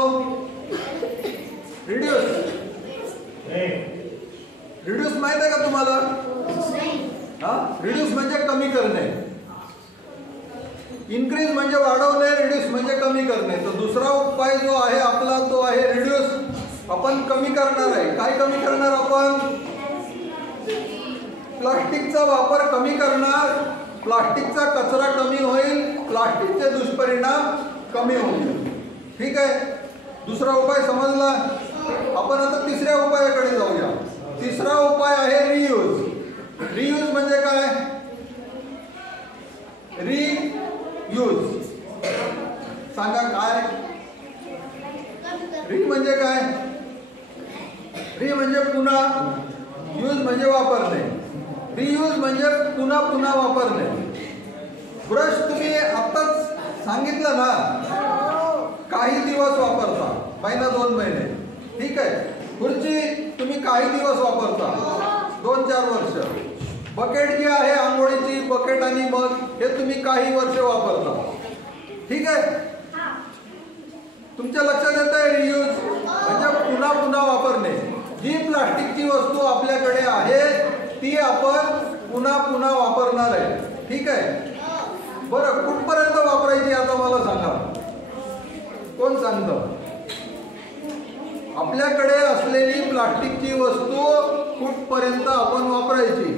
रिड्यूस माहित आहे का तुम्हाला? रिड्यूस म्हणजे कमी करणे, इन्क्रीज म्हणजे वाढवणे, रिड्यूस म्हणजे कमी करणे. तर दुसरा उपाय जो आहे आपला तो आहे रिड्यूस. आपण कमी करणार आहे. काय कमी करणार आपण? प्लास्टिकचा वापर कमी करणार, प्लास्टिकचा कचरा कमी होईल, प्लास्टिकचे दुष्परिणाम कमी होतील. ठीक आहे, दुसरा उपाय समजला. आपण आता तिसऱ्या उपायाकडे जाऊया. तिसरा उपाय आहे रियूज म्हणजे काय? रियूज सांगा काय? री म्हणजे काय? री म्हणजे पुन्हा, यूज म्हणजे वापरणे. रियूज म्हणजे पुन्हा पुन्हा वापरणे. ब्रश तुम्ही आत्ताच सांगितलं ना काही दिवस वापरता, महिना 2 महिने. ठीक आहे, खुर्ची तुम्ही काही दिवस वापरता, 2-4 वर्ष. बकेट जी आहे आंघोळीची बकेट आणि मग हे तुम्ही काही वर्ष वापरता. ठीक आहे, तुमच्या लक्षात येत आहे? रियूज म्हणजे पुन्हा पुन्हा वापरणे. जी प्लास्टिकची वस्तू आपल्याकडे आहे ती आपण पुन्हा पुन्हा वापरणार आहे. ठीक आहे, बरं कुठपर्यंत वापरायची आता मला सांगा, कोण सांगतं? आपल्याकडे असलेली प्लास्टिकची वस्तू कुठपर्यंत आपण वापरायची?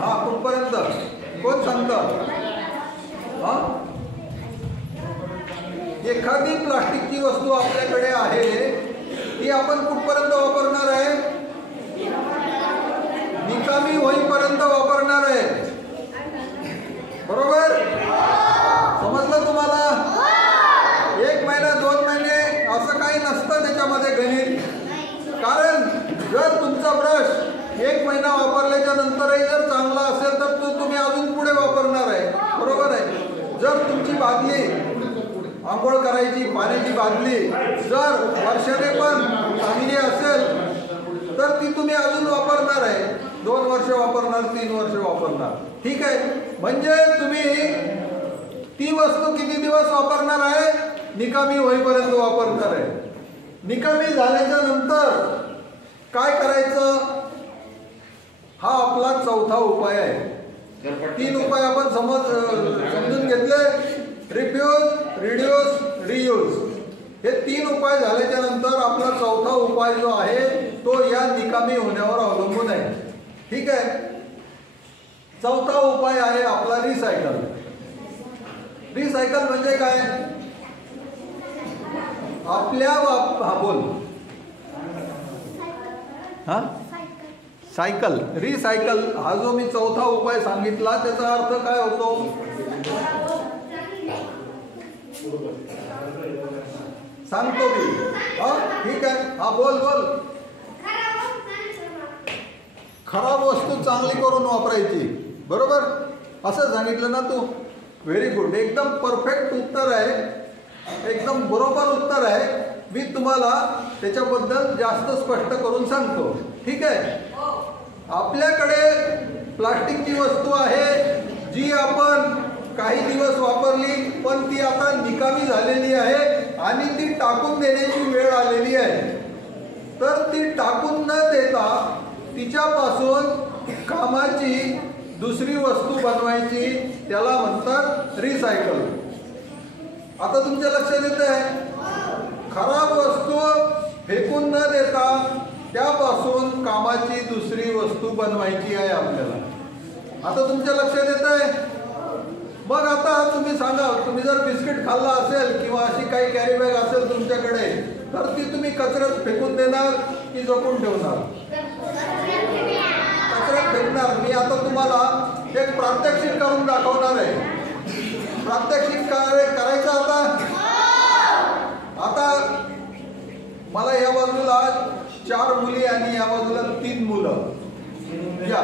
हा, कुठपर्यंत? कोण सांगतं? एखादी प्लास्टिकची वस्तू आपल्याकडे आहे ती आपण कुठपर्यंत वापरणार आहे? निकामी होईपर्यंत वापरणार आहे. बरोबर? समजलं तुम्हाला? 1 महिना 2 महिने असं काही नसतं त्याच्यामध्ये गणित. कारण जर तुमचा ब्रश 1 महिना वापरल्याच्या नंतरही जर चांगला असेल तर तो तुम्ही अजून पुढे वापरणार आहे. बरोबर आहे? जर तुमची बादली आंघोळ करायची पाण्याची बादली जर वर्षाने पण चांगली असेल तर ती तुम्ही अजून वापरणार आहे. 2 वर्ष वापरणार, 3 वर्ष वापरणार. ठीक आहे, म्हणजे तुम्ही ती वस्तू किती दिवस वापरणार आहे? निकामी होईपर्यंत वापरणार आहे. निकामी झाल्याच्या नंतर काय करायचं? हा आपला चौथा उपाय आहे. 3 उपाय आपण समजून घेतले. रिड्यूस, रियूज हे 3 उपाय झाल्याच्या नंतर आपला चौथा उपाय जो आहे तो या निकामी होण्यावर अवलंबून आहे. ठीक आहे, चौथा उपाय आहे आपला रिसायकल. रिसायकल म्हणजे काय? आपल्या बोल सायकल रिसायकल हा जो मी चौथा उपाय सांगितला त्याचा अर्थ काय होतो? सांगतो मी. ठीक आहे, हा बोल बोल. खराब वस्तू चांगली करून वापरायची, बरोबर असं सांगितलं ना तू. व्हेरी गुड, एकदम परफेक्ट उत्तर आहे, एकदम बरोबर उत्तर आहे. मी तुम्हाला त्याच्याबद्दल जास्त स्पष्ट करून सांगतो. ठीक आहे, आपल्याकडे प्लास्टिकची वस्तू आहे जी आपण काही दिवस वापरली पण ती आता निकामी झालेली आहे आणि ती टाकून देण्याची वेळ आलेली आहे. तर ती टाकून न देता तिच्यापासून कामाची दुसरी वस्तू बनवायची, त्याला म्हणतात रिसायकल. आता तुमच्या लक्षात येत आहे, खराब वस्तू फेकून न देता त्यापासून कामाची दुसरी वस्तू बनवायची आहे आपल्याला. आता तुमच्या लक्षात येत आहे. मग आता तुम्ही सांगा, तुम्ही जर बिस्किट खाल्ला असेल किंवा अशी काही कॅरी बॅग असेल तुमच्याकडे, तर ती तुम्ही कचऱ्यात फेकून देणार की जपून ठेवणार? कचऱ्यात फेकणार. मी आता तुम्हाला एक प्रात्यक्षिक करून दाखवणार आहे. प्रात्यक्षिक करायचं आता मला या बाजूला 4 मुली आणि या बाजूला 3 मुलं. या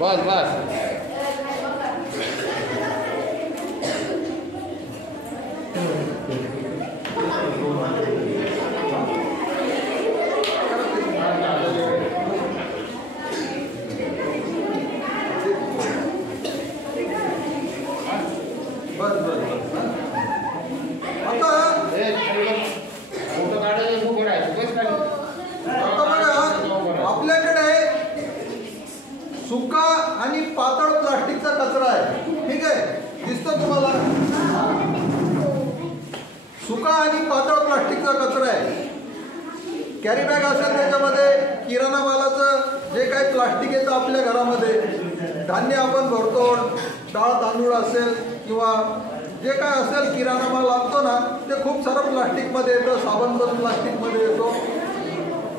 बस बस. सुका आणि पातळ प्लास्टिकचा कचरा आहे. ठीक आहे, दिसतो तुम्हाला? सुका आणि पातळ प्लास्टिकचा कचरा आहे. कॅरी बॅग असेल त्याच्यामध्ये किराणा मालाचं जे काही प्लास्टिक येतं आपल्या घरामध्ये, धान्य आपण भरतो, डाळ तांदूळ असेल किंवा जे काय असेल किराणा माल आणतो ना, ते खूप सारं प्लास्टिकमध्ये येतं. साबण पण प्लास्टिकमध्ये येतो.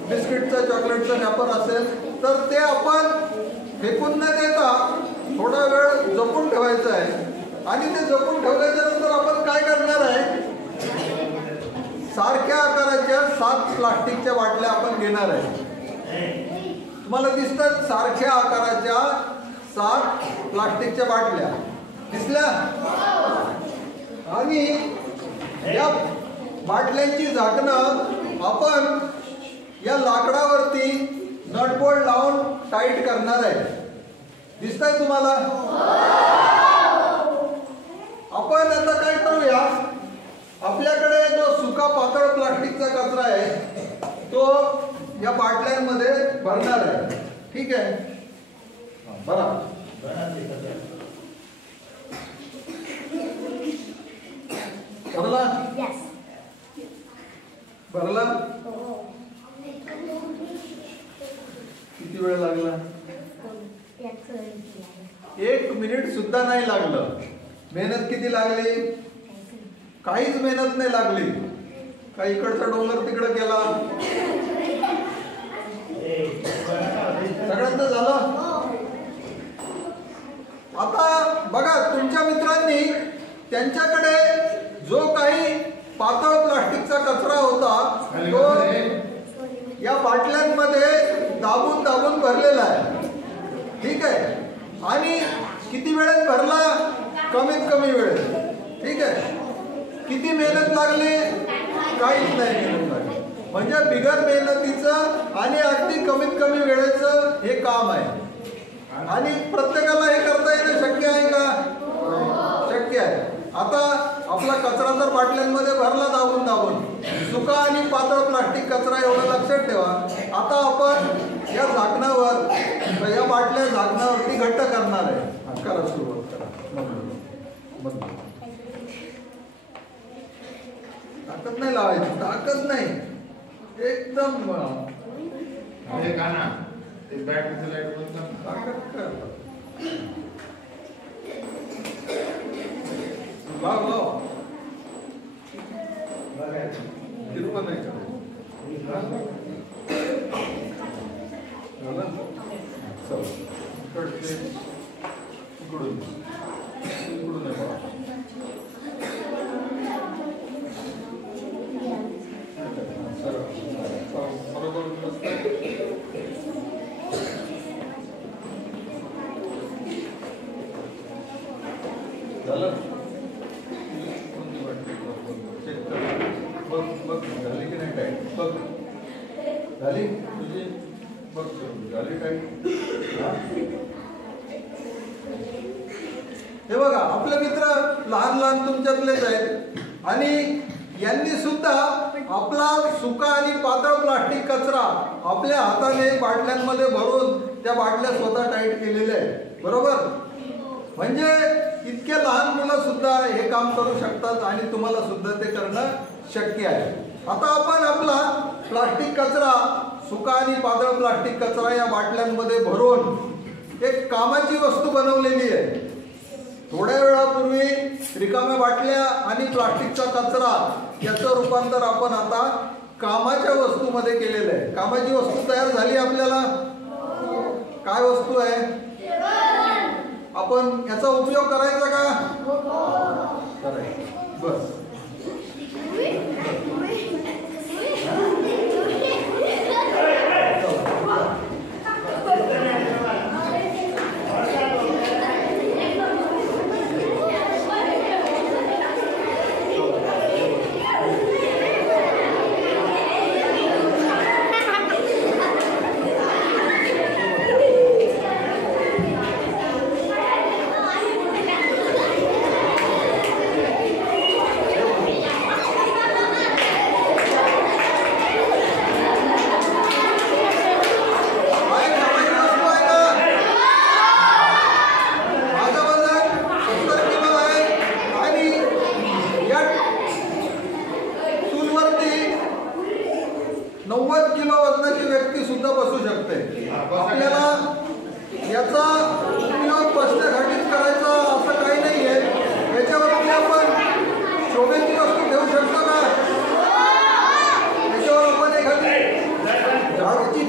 बिस्किटचं चॉकलेटचं रॅपर असेल तर ते आपण फेकून न देता थोडा वेळ जपून ठेवायचं आहे. आणि ते जपून ठेवल्याच्या नंतर आपण काय करणार आहे, सारख्या आकाराच्या 7 प्लास्टिकच्या बाटल्या आपण घेणार आहे. तुम्हाला दिसतात सारख्या आकाराच्या 7 प्लास्टिकच्या बाटल्या दिसल्या? आणि या बाटल्यांची झाकणं आपण या लाकडावरती नटबोल्ट लावून टाईट करणार आहे. दिसतंय तुम्हाला? आपण आता काय करूया, आपल्याकडे जो सुका पातळ प्लास्टिकचा कचरा आहे तो या बाटल्यांमध्ये भरणार आहे. ठीक आहे, भरा. भरला? भरला? किती वेळ लागला? 1 मिनिट सुद्धा नाही लागलं. मेहनत किती लागली? काहीच मेहनत नाही लागली. काही इकडचा डोंगर तिकडे केला, सगळ्यांचं झालं. आता बघा, तुमच्या मित्रांनी त्यांच्याकडे जो काही पातळ प्लास्टिकचा कचरा होता तो या बाटल्यांमध्ये दाबून दाबून भरलेला आहे. ठीक आहे, आणि किती वेळेत भरला? कमीत कमी वेळेत. ठीक आहे, किती मेहनत लागली? काहीच नाही मेहनत लागली. म्हणजे बिगर मेहनतीचं आणि अगदी कमीत कमी वेळेचं हे काम आहे. आणि प्रत्येकाला हे करता येणं शक्य बाटल्यांमध्ये भरला दाबून दाबून. सुका आणि पातळ प्लास्टिक कचरा एवढं लक्षात ठेवा. आता आपण या झाकणावर या बाटल्या झाकणावरती घट्ट करणार आहे. करा सुरुवात करा. ताकद नाही लावायची, ताकद नाही, एकदम हे का ना ते बॅटरीचं लाईट बंद ताकद कर. लाव लाव हिरवं नाही करायचं. इकडून इकडून आहे बघा. बरोबर झालं. बघ बघ झाली की नाही टाईट. बघ झाली तुझी. बघ झाली टाईट. हे बघा आपले मित्र लहान लहान तुमच्यातलेच आहेत आणि यांनी सुद्धा आपला सुका आणि पातळ प्लास्टिक कचरा आपल्या हाताने बाटल्यांमध्ये भरून त्या बाटल्या स्वतः टाईट केलेल्या आहेत. बरोबर. म्हणजे इतके लहान मुलं सुद्धा हे काम करू शकतात आणि तुम्हाला सुद्धा ते करणं शक्य आहे. आता आपण आपला प्लास्टिक कचरा सुका आणि पातळ प्लास्टिक कचरा या बाटल्यांमध्ये भरून एक कामाची वस्तू बनवलेली आहे. थोड्या वेळापूर्वी रिकाम्या बाटल्या आणि प्लास्टिकचा कचरा याचं रूपांतर आपण आता कामाच्या वस्तूमध्ये केलेलं आहे. कामाची वस्तू तयार झाली आपल्याला. काय वस्तू आहे? आपण याचा उपयोग करायचा का? करायचा. बस.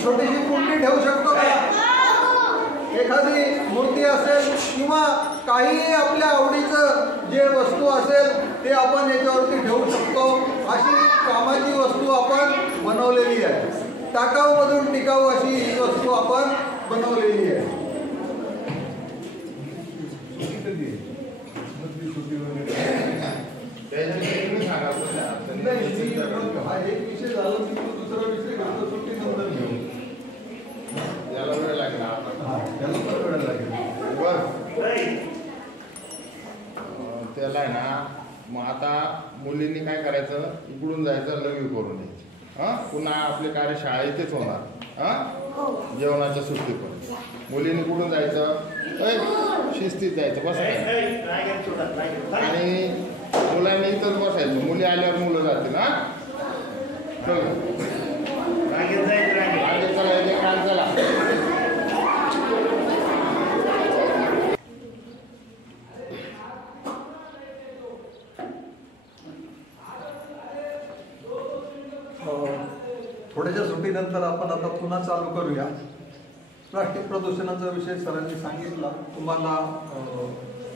छोटीशी कुंडी ठेवू शकतो का? एखादी मूर्ती असेल किंवा काही आपल्या आवडीचं जे वस्तू असेल ते आपण याच्यावरती ठेवू शकतो. अशी कामाची वस्तू आपण बनवलेली आहे. टाकाऊमधून टिकाऊ अशी ही वस्तू आपण बनवलेली आहे. हा एक विषय झाला की दुसरा विषय घेतो. सुट्टी नंतर घेऊ. याला वेळ लागला. त्याला पण वेळ लागेल. त्याला आहे ना. मग आता मुलींनी काय करायचं, इकडून जायचं, लघवी करून द्यायची. पुन्हा आपले कार्यशाळा इथेच होणार. जेवणाच्या सुट्टी पण मुलींनी कुठून जायचं, शिस्तीत जायचं. बस आणि मुलांनी इथंच बसायचं. मुली आल्यावर मुलं जातील. चला थोड्याच्या सुट्टीनंतर आपण आता पुन्हा चालू करूया. प्लास्टिक प्रदूषणाचा विषय सरांनी सांगितला. तुम्हाला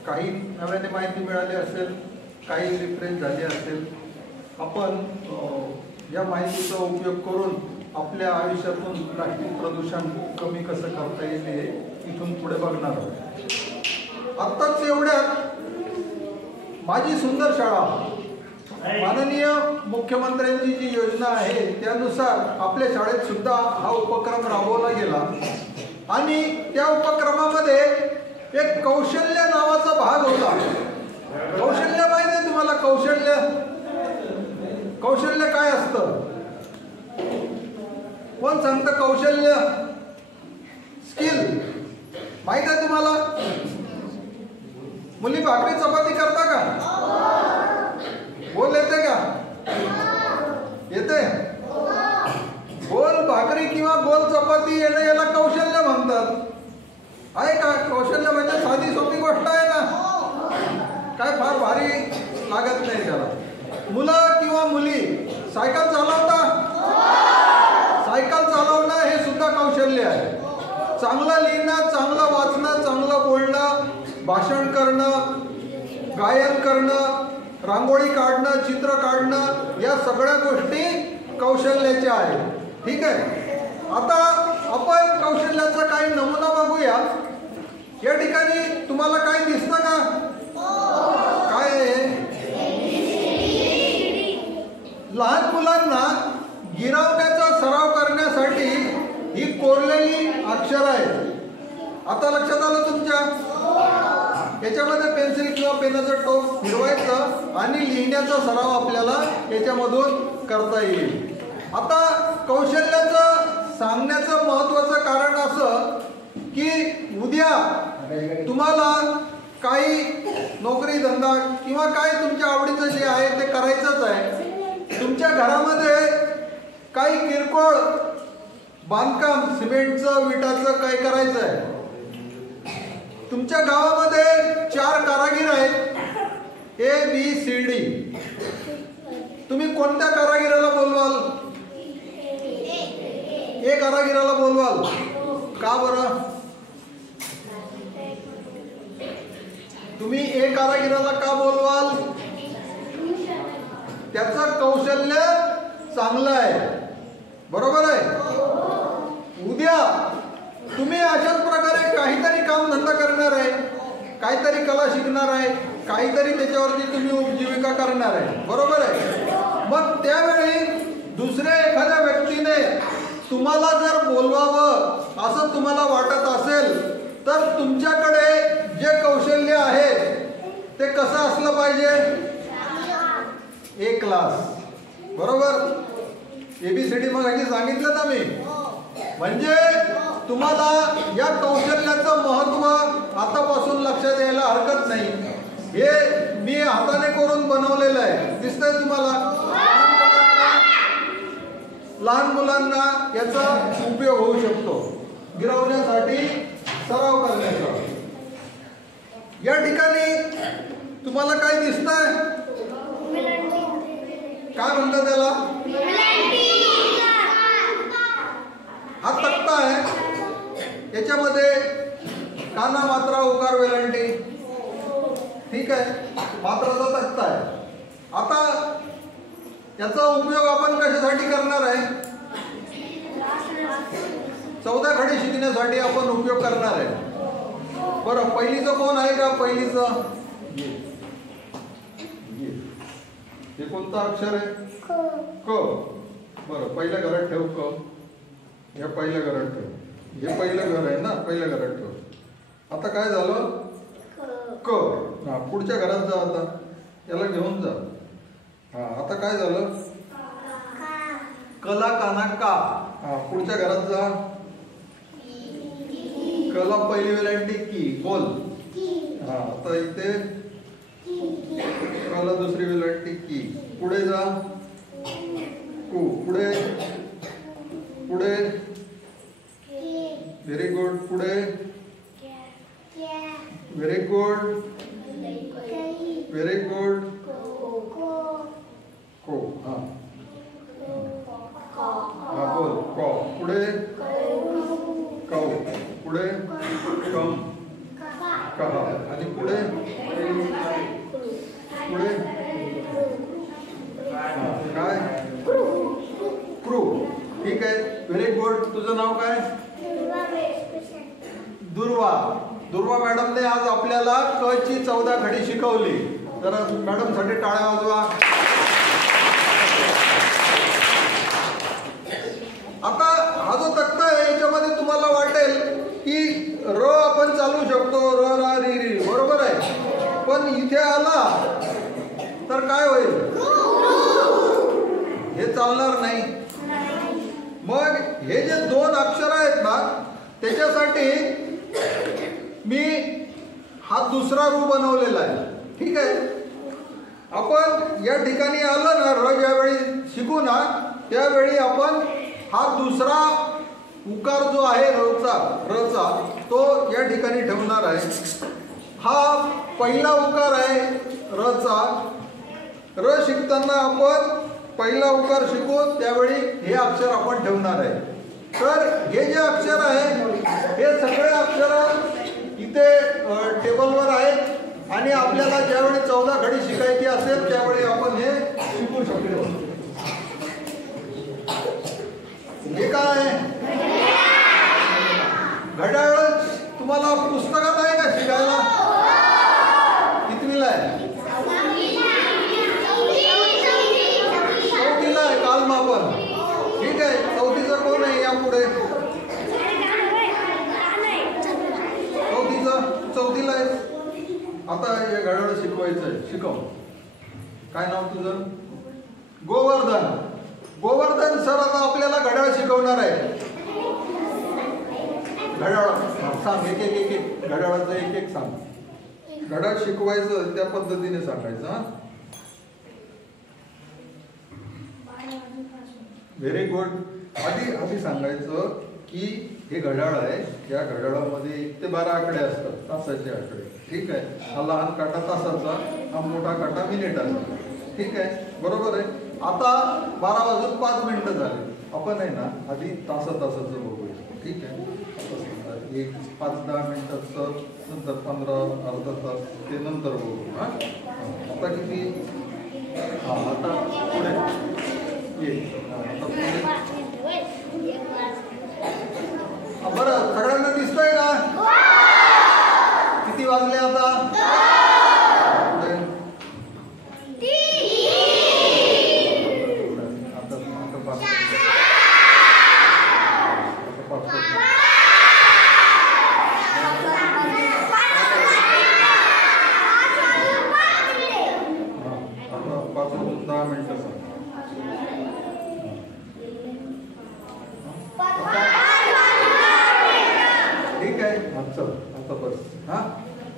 काही नव्याने माहिती मिळाली असेल, काही रिफ्रेश झाली असेल. आपण या माहितीचा उपयोग करून आपल्या आयुष्यातून प्लास्टिक प्रदूषण कमी कसं करता येईल हे इथून पुढे बघणार आहोत. आत्ताच एवढ्यात माझी सुंदर शाळा माननीय मुख्यमंत्र्यांची जी योजना आहे त्यानुसार आपल्या शाळेत सुद्धा हा उपक्रम राबवला गेला आणि त्या उपक्रमामध्ये एक कौशल्य नावाचा भाग होता. कौशल्य माहिती आहे तुम्हाला? कौशल्य कौशल्य काय असतं? कोण सांगतं कौशल्य? स्किल माहित आहे तुम्हाला? मुली भाकरी चपाती करता का? गोल येते का? येते? गोल भाकरी किंवा गोल चपाती येणं याला कौशल्य म्हणतात. आहे का? कौशल्य म्हणजे साधी सोपी गोष्ट आहे ना, काय फार भारी लागत नाही त्याला. मुलं किंवा मुली सायकल चालवता? सायकल चालवणं हे सुद्धा कौशल्य आहे. चांगलं लिहिणं, चांगलं वाचणं, चांगलं बोलणं, भाषण करणं, गायन करणं, रांगोळी काढणं, चित्र काढणं, या सगळ्या गोष्टी कौशल्याच्या आहेत. ठीक आहे. आता आपण कौशल्याचा काही नमुना बघूया. या ठिकाणी तुम्हाला काही दिसतं का? काय आहे? लहान मुलांना गिरवण्याचा सराव करण्यासाठी ही कोरलेली अक्षर आहेत. आता लक्षात आलं तुमच्या? याच्यामध्ये पेन्सिल किंवा पेनाचं टोक फिरवायचं आणि लिहिण्याचा सराव आपल्याला याच्यामधून करता येईल. आता कौशल्याचं सांगण्याचं महत्त्वाचं कारण असं की उद्या तुम्हाला काही नोकरी धंदा किंवा काय तुमच्या आवडीचं जे आहे ते करायचंच आहे. तुमच्या घरामध्ये काही किरकोळ बांधकाम सिमेंटचं विटाचं काही करायचं आहे. तुमच्या गावामध्ये 4 कारागीर आहेत, ABCD. तुम्ही कोणत्या कारागिराला बोलवाल? A कारागिराला बोलवाल. का बरं? तुम्ही A कारागिराला का बोलवाल? त्याचं कौशल्य चांगलं आहे. बरोबर आहे. उद्या तुम्ही अशाच प्रकारे काहीतरी काम धंदा करणार आहे, काहीतरी कला शिकणार आहे, काहीतरी त्याच्यावरती तुम्ही उपजीविका करणार आहे. बरोबर आहे. मग त्यावेळी दुसऱ्या एखाद्या व्यक्तीने तुम्हाला जर बोलवावं असं तुम्हाला वाटत असेल तर तुमच्याकडे जे कौशल्य आहे ते कसं असलं पाहिजे? A class. बरोबर. ABCD मग सांगितलं ना मी. म्हणजे तुम्हाला या कौशल्याचं महत्त्व आतापासून लक्षात यायला हरकत नाही. हे मी हाताने करून बनवलेलं आहे. दिसतंय तुम्हाला? लहान मुलांना याचा उपयोग होऊ शकतो गिरवण्यासाठी, सराव करण्याचा. या ठिकाणी तुम्हाला काय दिसतंय? काय म्हणतात त्याला? हा तक्ता आहे. याच्यामध्ये काना, मात्रा, उकार, वेलांटी. ठीक आहे. मात्राचा तक्ता आहे. आता याचा उपयोग आपण कशासाठी करणार आहे? 14 खडी शिकण्यासाठी आपण उपयोग करणार आहे. बरं, पहिलीचं कोण आहे का? पहिलीचं हे कोणतं अक्षर आहे? क. बरं, पहिल्या घरात ठेव क. या पहिल्या घरात ठेव. हे पहिलं घर आहे ना, पहिल्या घरात ठेव. आता काय झालं? क. हा, पुढच्या घरात जा. आता याला घेऊन जा. हा, आता काय झालं? कला, काना, का. हा, पुढच्या घरात जा. कला पहिली वेलांटी की, बोल. हा, आता इथे कला दुसरी वेलांटी की. पुढे जा. कु. पुढे पुढे. Very good. पुढे. Very good. Very good. को. हा हा, बोल. को. पुढे कौ. पुढे कम. कहा. आणि पुढे पुढे काय? क्रू. ठीक आहे. Very good. तुझं नाव काय? दुर्वा. दुर्वा मॅडमने आज आपल्याला क ची 14 खडी शिकवली. जरा मॅडम साठी टाळ्या वाजवा. आता हा जो तक्ता आहे याच्यामध्ये तुम्हाला वाटेल की र आपण चालू शकतो, र रा री री. बरोबर आहे. पण इथे आला तर काय होईल? चालणार नाही. मग हे जे 2 अक्षर आहेत ना त्याच्यासाठी मी हा दुसरा रूप बनवलेला आहे. ठीक आहे. आपण या ठिकाणी आलं ना र ज्यावेळी शिकू ना त्यावेळी आपण हा दुसरा उकार जो आहे रचा तो या ठिकाणी ठेवणार आहे. हा पहिला उकार आहे रचा. र शिकताना आपण पहिला उकार शिकू त्यावेळी हे अक्षर आपण ठेवणार आहे. तर हे जे अक्षर आहे हे सगळे अक्षर इथे टेबलवर आहेत आणि आपल्याला ज्यावेळी 14 घडी शिकायची असेल त्यावेळी आपण हे शिकू शकतो. हे काय आहे? घड्याळ तुम्हाला पुस्तकात आहे का शिकायला? कितवीला आहे? 4थीला आहे. कालमापन. ठीक आहे. 4थीचं कोण आहे या पुढे? 4थीला आहे. आता हे घड्याळ शिकवायचं आहे. शिकव. काय नाव तुझं? गोवर्धन. गोवर्धन सर आता आपल्याला घड्याळ शिकवणार आहे. घड्याळ सांग. एक घड्याळाचं एक सांग. घड्याळ शिकवायचं त्या पद्धतीने सांगायचं. Very good. आधी सांगायचं की हे घड्याळ आहे. या घड्याळामध्ये 1 ते 12 आकडे असतात. तासाचे आकडे. ठीक आहे. हा लहान काटा तासाचा, हा मोठा काटा मिनिटाचा. ठीक आहे. बरोबर आहे. आता 12 वाजून 5 मिनिटं झाले. आपण आहे ना आधी तासाचं बघूया. ठीक आहे. एक 5-10 मिनिटाचं नंतर 15 अर्धा तास ते नंतर बघू. आता किती? आता पुढे बरं सगळ्यांना दिसतोय का किती वाजले आता?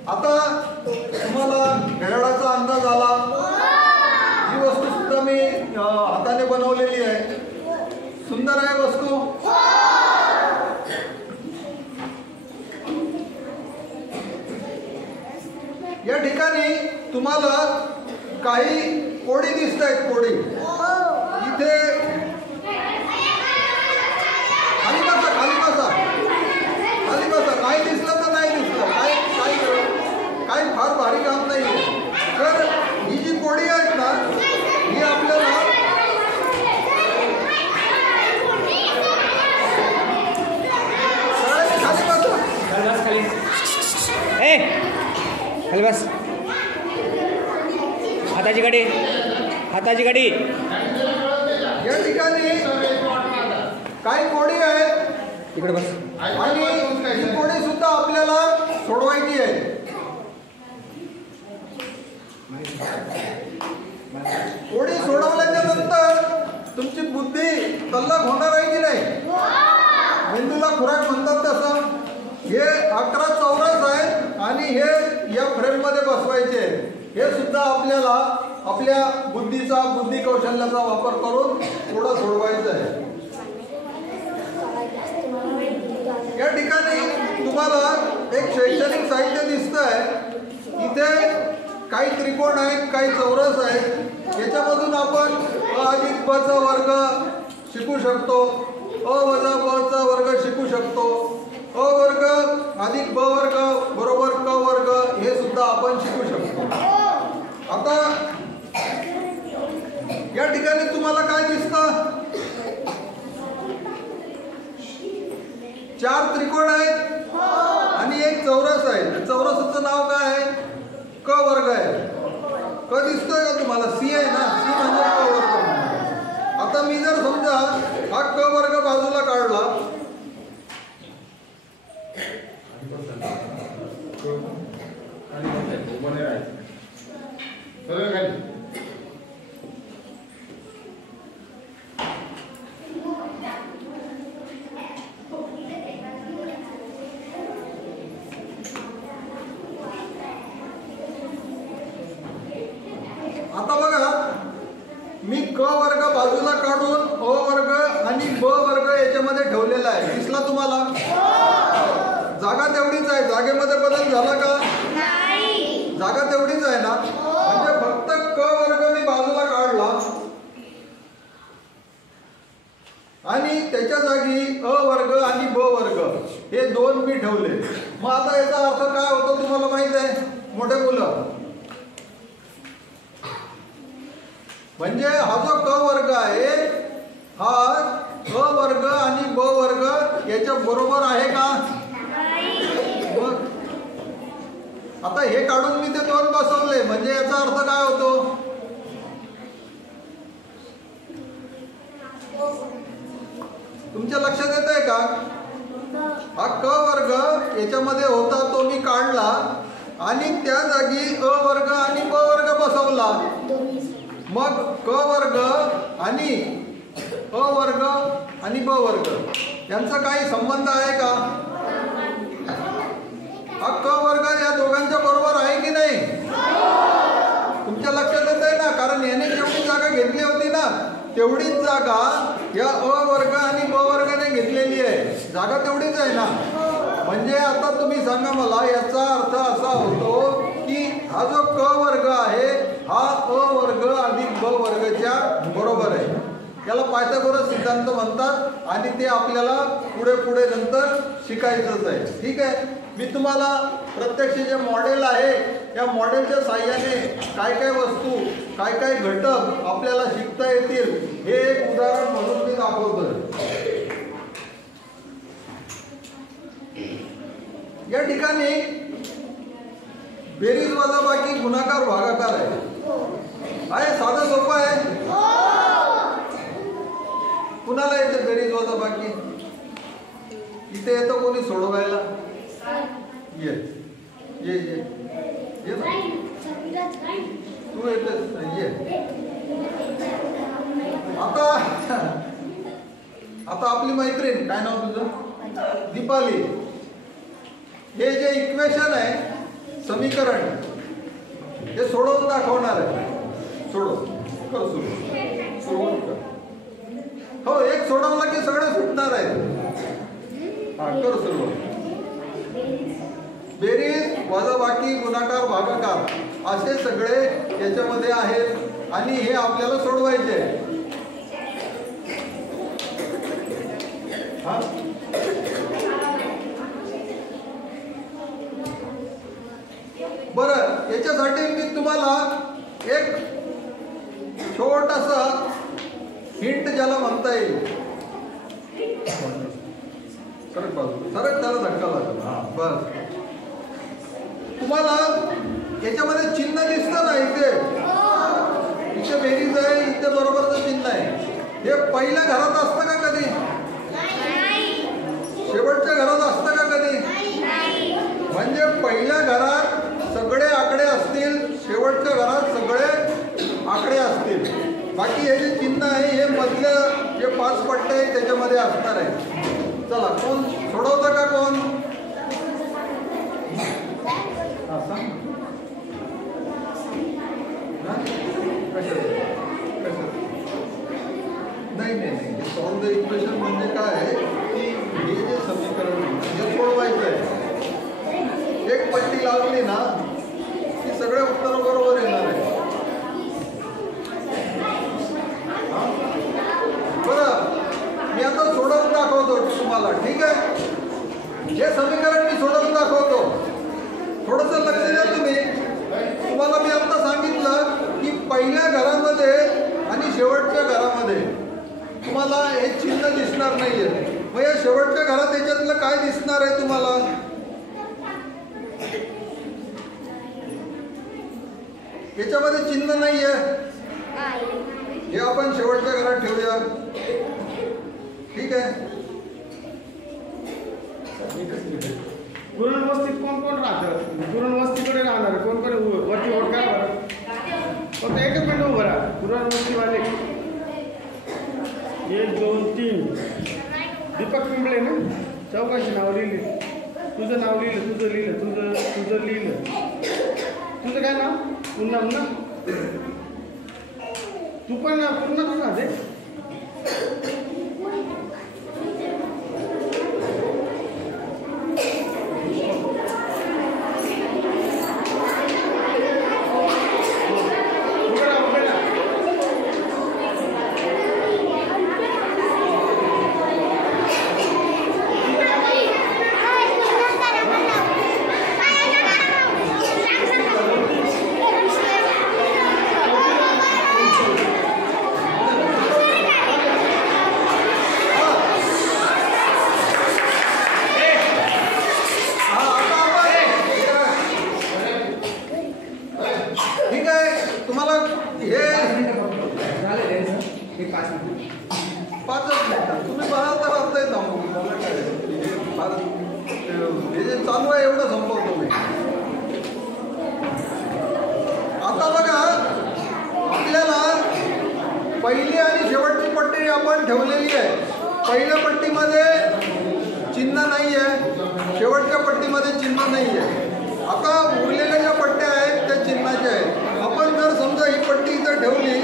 आता तुम्हाला घड्याळाचा अंदाज आला. ही वस्तू सुद्धा मी हाताने बनवलेली आहे. सुंदर आहे वस्तू. या ठिकाणी तुम्हाला काही कोडी दिसत आहेत. कोडी इथे खाली बसा. काही दिसलं तर नाही दिसलं. काही फार भारी काम नाही. तर ही जी कोडी आहेत ना ही आपल्याला खाली बस. हाताची गाडी. या ठिकाणी काही कोडी आहेत. इकडे बस. आणि ही कोडी सुद्धा आपल्याला सोडवायची आहे. कोडी सोडवल्याच्या नंतर तुमची बुद्धी तल्लख होणार आहे की नाही? मेंदूला खुराक म्हणतात तसं. हे 11 चौरस आहेत आणि हे या फ्रेम मध्ये बसवायचे आहेत. हे सुद्धा आपल्याला आपल्या बुद्धी कौशल्याचा वापर करून थोडं सोडवायचं आहे. या ठिकाणी तुम्हाला एक शैक्षणिक साहित्य दिसतंय. इथे काही त्रिकोण आहेत, काही चौरस आहेत. याच्यामधून आपण अ अधिक ब चा वर्ग शिकू शकतो. अ वजा ब चा वर्ग शिकू शकतो. अ वर्ग अधिक ब वर्ग बरोबर क वर्ग हे सुद्धा आपण शिकू शकतो. आता या ठिकाणी तुम्हाला काय दिसतं? 4 त्रिकोण आहेत आणि एक चौरस आहे. चौरसाचं नाव काय आहे? क वर्ग आहे. क दिसतोय का तुम्हाला? सी आहे ना. सी म्हणजे क वर्ग. आता मी जर समजा हा क वर्ग बाजूला काढला क वर्ग बाजूला काढून अ वर्ग आणि ब वर्ग याच्यामध्ये ठेवलेला आहे. दिसला तुम्हाला? जागा तेवढीच आहे. जागेमध्ये बदल झाला का? जागा तेवढीच आहे ना. म्हणजे फक्त क वर्ग मी बाजूला काढला आणि त्याच्या जागी अ वर्ग आणि ब वर्ग हे दोन मी ठेवले. मग आता याचा अर्थ काय होतो तुम्हाला माहित आहे मोठे मुलं? म्हणजे हा जो क वर्ग आहे हा अ वर्ग आणि ब वर्ग याच्या बरोबर आहे का? आता हे काढून मी ते दोन बसवले म्हणजे याचा अर्थ काय होतो? तुमच्या लक्षात येत आहे का? हा क वर्ग याच्यामध्ये होता तो मी काढला आणि त्या जागी अ वर्ग आणि ब वर्ग बसवला. मग क वर्ग आणि अ वर्ग आणि ब वर्ग यांचा काही संबंध आहे का? हा क वर्ग या दोघांच्या बरोबर आहे की नाही? तुमच्या लक्षात येत आहे ना? कारण याने जेवढी जागा घेतली होती ना तेवढीच जागा या अ वर्ग आणि ब वर्गाने घेतलेली आहे. जागा तेवढीच आहे ना. म्हणजे आता तुम्ही सांगा मला याचा अर्थ असा होतो की हा जो क वर्ग आहे हा अ वर्ग आणि ब वर्गाच्या बरोबर आहे. याला पायथागोरस सिद्धांत म्हणतात आणि ते आपल्याला पुढे पुढे नंतर शिकायचंच आहे. ठीक आहे. मी तुम्हाला प्रत्यक्ष जे मॉडेल आहे या मॉडेलच्या साहाय्याने काय काय वस्तू काय काय घटक आपल्याला शिकता येतील हे एक उदाहरण म्हणून मी दाखवतोय. या ठिकाणी बेरीज वजाबाकी गुणाकार भागाकार आहे. साधं सोपं आहे. कुणाला येते बेरीज वजाबाकी? इथे येतं कोणी सोडवायला? ये ये ये ये ना तू येतेस ये. आता आपली मैत्रीण काय नाव तुझं? दीपाली. हे जे इक्वेशन आहे समीकरण हे सोडवून दाखवणार आहे. सोडव कर सुरू कर. हो एक सोडवला की सगळे सुटणार आहेत. हा कर सुरू. बेरीज वजाबाकी गुणाकार भागाकार असे सगळे याच्यामध्ये आहेत आणि हे आपल्याला सोडवायचे आहे. बरं याच्यासाठी मी तुम्हाला एक छोटासा हिंट ज्याला म्हणता येईल. सरक बाजू सरक त्याला धक्का लागला. बस तुम्हाला याच्यामध्ये चिन्ह दिसतं ना इथे इथे बेरीज आहे इथे बरोबरचं चिन्ह आहे. हे पहिल्या घरात असतं का कधी? शेवटच्या घरात असतं का कधी? म्हणजे पहिल्या घरात सगळे आकडे असतील शेवटच्या घरात सगळे आकडे असतील. बाकी हे जे चिन्ह आहे हे मधलं जे 5 पट्टे आहे त्याच्यामध्ये असणार आहे. चला कोण सोडवतं का? कोण? नाही सॉल्व द इक्वेशन म्हणजे काय आहे की हे जे समीकरण हे सोडवायचं आहे. एक पट्टी लावली ना की सगळे उत्तर बरोबर येणार आहे. बरं मी आता सोडवून दाखवतो तुम्हाला. ठीक आहे. हे समीकरण मी सोडवून दाखवतो. थोडंसं लक्ष द्या तुम्ही. तुम्हाला मी आता सांगितलं की पहिल्या घरामध्ये आणि शेवटच्या घरामध्ये तुम्हाला हे चिन्ह दिसणार नाहीये. मग या शेवटच्या घरात याच्यातलं काय दिसणार आहे तुम्हाला? याच्यामध्ये चिन्ह नाहीये. हे आपण शेवटच्या घरात ठेवूया. ठीक आहे. गुरुण वस्तीत कोण कोण राहतं? गुरुण वस्तीकडे राहणार कोण कोण वरती वोट काय बरं? फक्त एकच मिनिट उभं राहा. गुरुण वस्तीवाले 1 2 3 दीपक पिंपळे ना. चौकाशी नाव लिहिले. तुझं नाव लिहिलं तुझं लिहिलं. तुझं काय नाव? उन्नाम ना. तू पण पूर्ण राहते. ठीक आहे. तुम्हाला हे 5च मिनिटात तुम्ही बघा तर आता हे जे चालू आहे एवढं संपवतो मी. आता बघा आपल्याला पहिली आणि शेवटची पट्टी आपण ठेवलेली आहे. पहिल्या पट्टीमध्ये चिन्ह नाही आहे, शेवटच्या पट्टीमध्ये चिन्ह नाही आहे. आता उरलेल्या ज्या पट्ट्या आहेत त्या चिन्हाच्या आहेत. आपण जर समजा ही पट्टी इथं ठेवली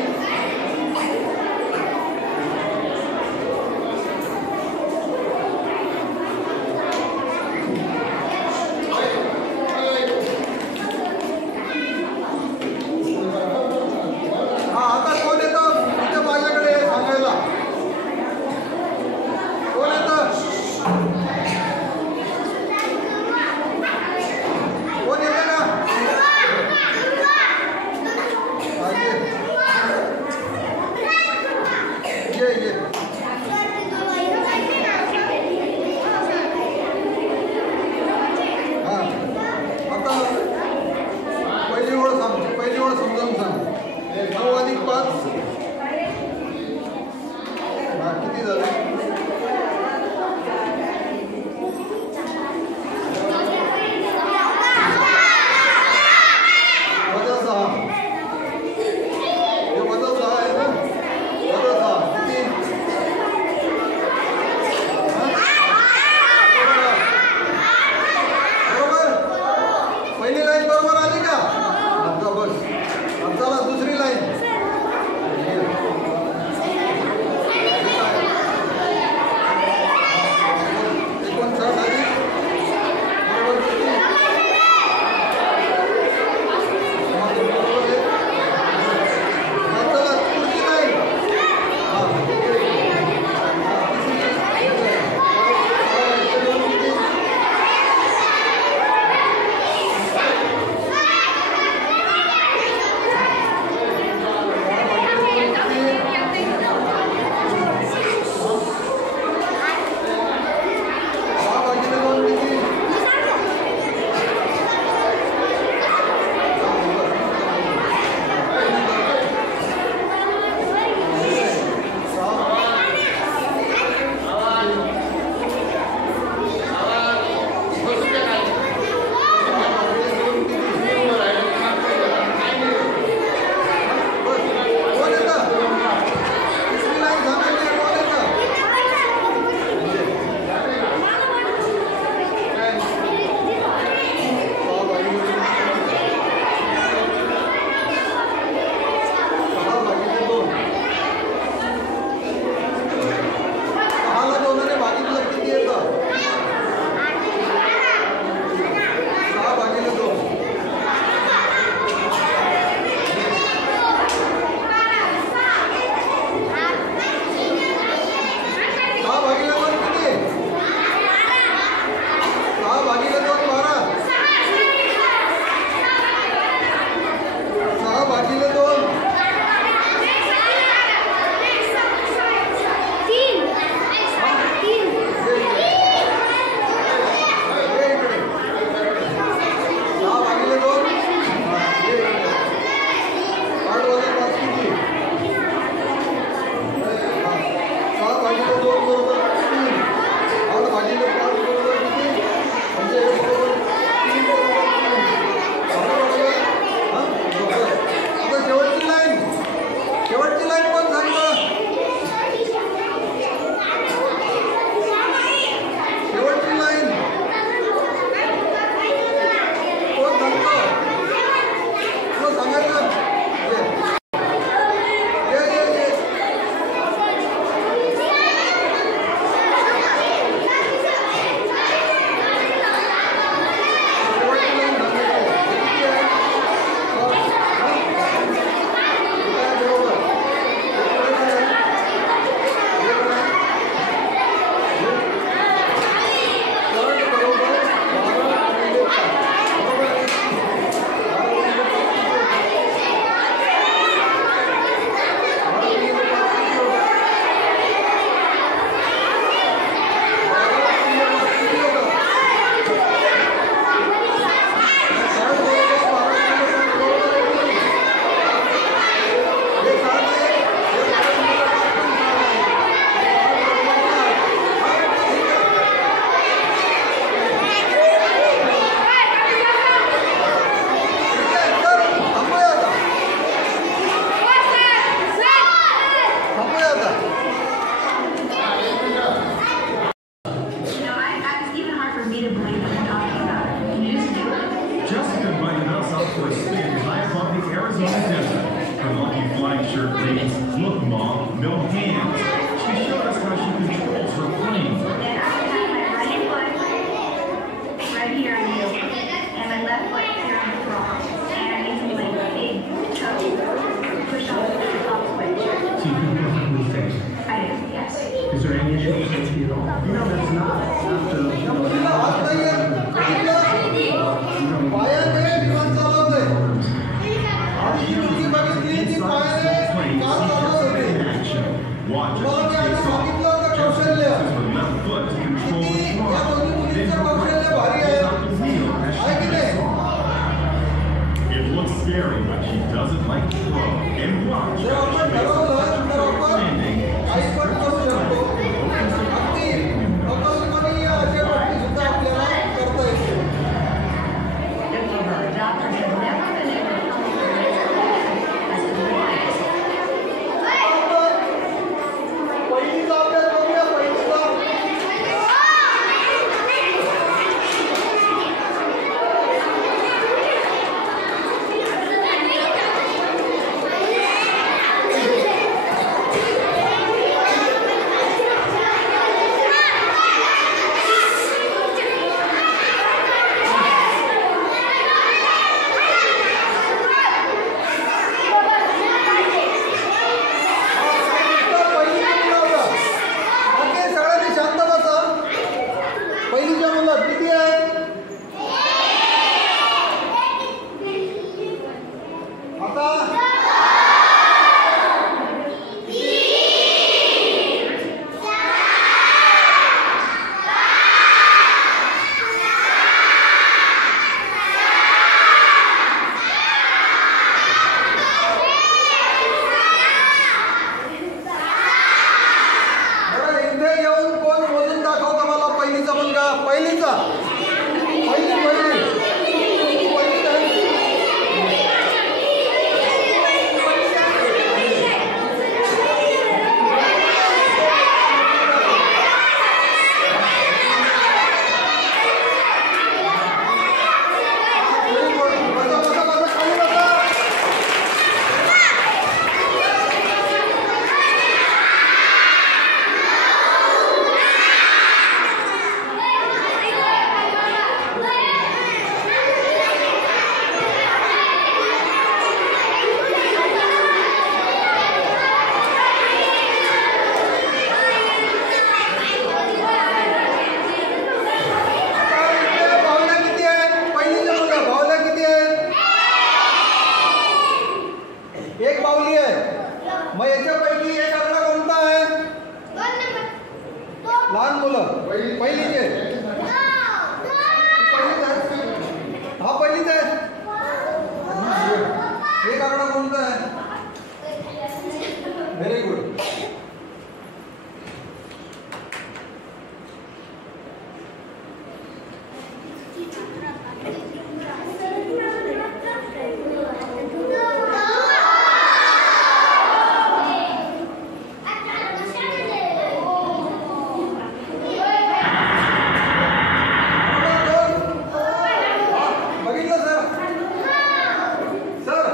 lucky flying shirt ladies. Look, Mom, no hands. She showed us how she controls her plane. Then I have my right foot right here in the open, and my left foot here on the throttle. And I need to like big toe push on the top switch. So you can perfectly safe. I do, yes. Is there any issue with safety at all? No, that's not the... पायाने विमान चालवतंय. आधी जी मुलगी बघितली ती पायाने कार चालवत होती. Watch मला मी आधी सांगितलं होतं कौशल्य. किती या दोन्ही मुलींचं कौशल्य भारी आहे. आहे की नाही? It looks scary, but she doesn't like to throw. And watch जर आपण ठरवलं तर आपण काही पण करू शकतो. अगदी अकल्पनीय अशा गोष्टी सुद्धा आपल्याला करता येतील. पहिलीचा अभ्यास करूया. पहिलीचा सगळ्यांनी शांत बसा. पहिलीच्या मुलं किती आहेत? आता इथे येऊन कोण मोजून दाखवतं मला पहिलीचा मुलगा? पहिलीचा पहिली पहिली भावल्या किती आहेत? पहिलीच्या मुलं भावल्या किती आहेत? एक बावली आहे. मग याच्यापैकी एक आकडा कोणता आहे? लहान मुलं पहिलीचे. हा पहिलीच आहे. एक आकडा कोणता आहे? Very good. बघितलं सर? सर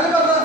खाली बसा.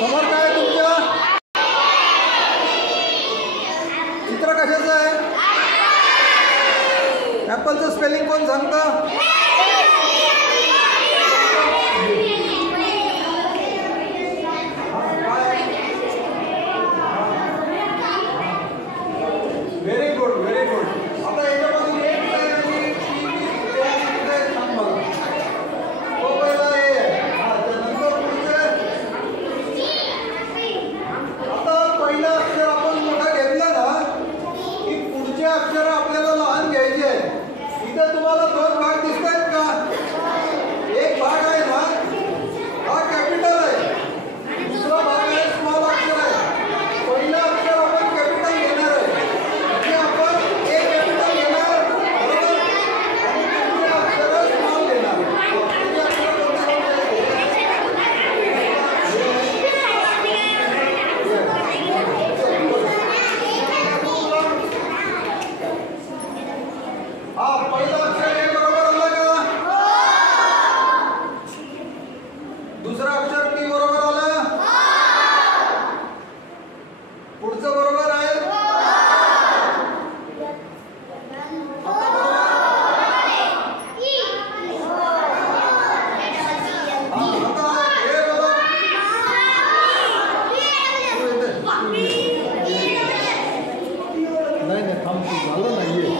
समोर काय आहे तुमच्या? चित्र कशाचं आहे? ॲपलचं स्पेलिंग कोण सांगतं? Very good very good. आता याच्यामध्ये एक आणि सांग मला. तो पहिला ए हा त्यानंतर पुढचे. आता पहिलं अक्षर आपण मोठं घेतलं ना की पुढचे अक्षर आपल्याला लहान घ्यायचे आहे. इथं तुम्हाला दोन भाग दिसत आहेत का? एक भाग आहे ना हा कॅपिटल आहे, दुसरा भाग आहे स्मॉल अक्षर आहे. पहिलं अक्षर आपण कॅपिटल घेणार आहे म्हणजे आपण ए कॅपिटल घेणार बरोबर आणि पुढचे अक्षर स्मॉल घेणार. पुढचे अक्षर हा पहिलं अक्षर ए बरोबर आलं का? दुसरं अक्षर पी बरोबर आलं? पुढचं बरोबर आहे? नाही नाही थांब झालं नाहीये.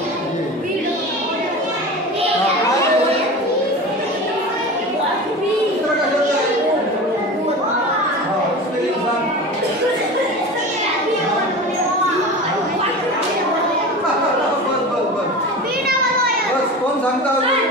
बस कोण सांगता अजून?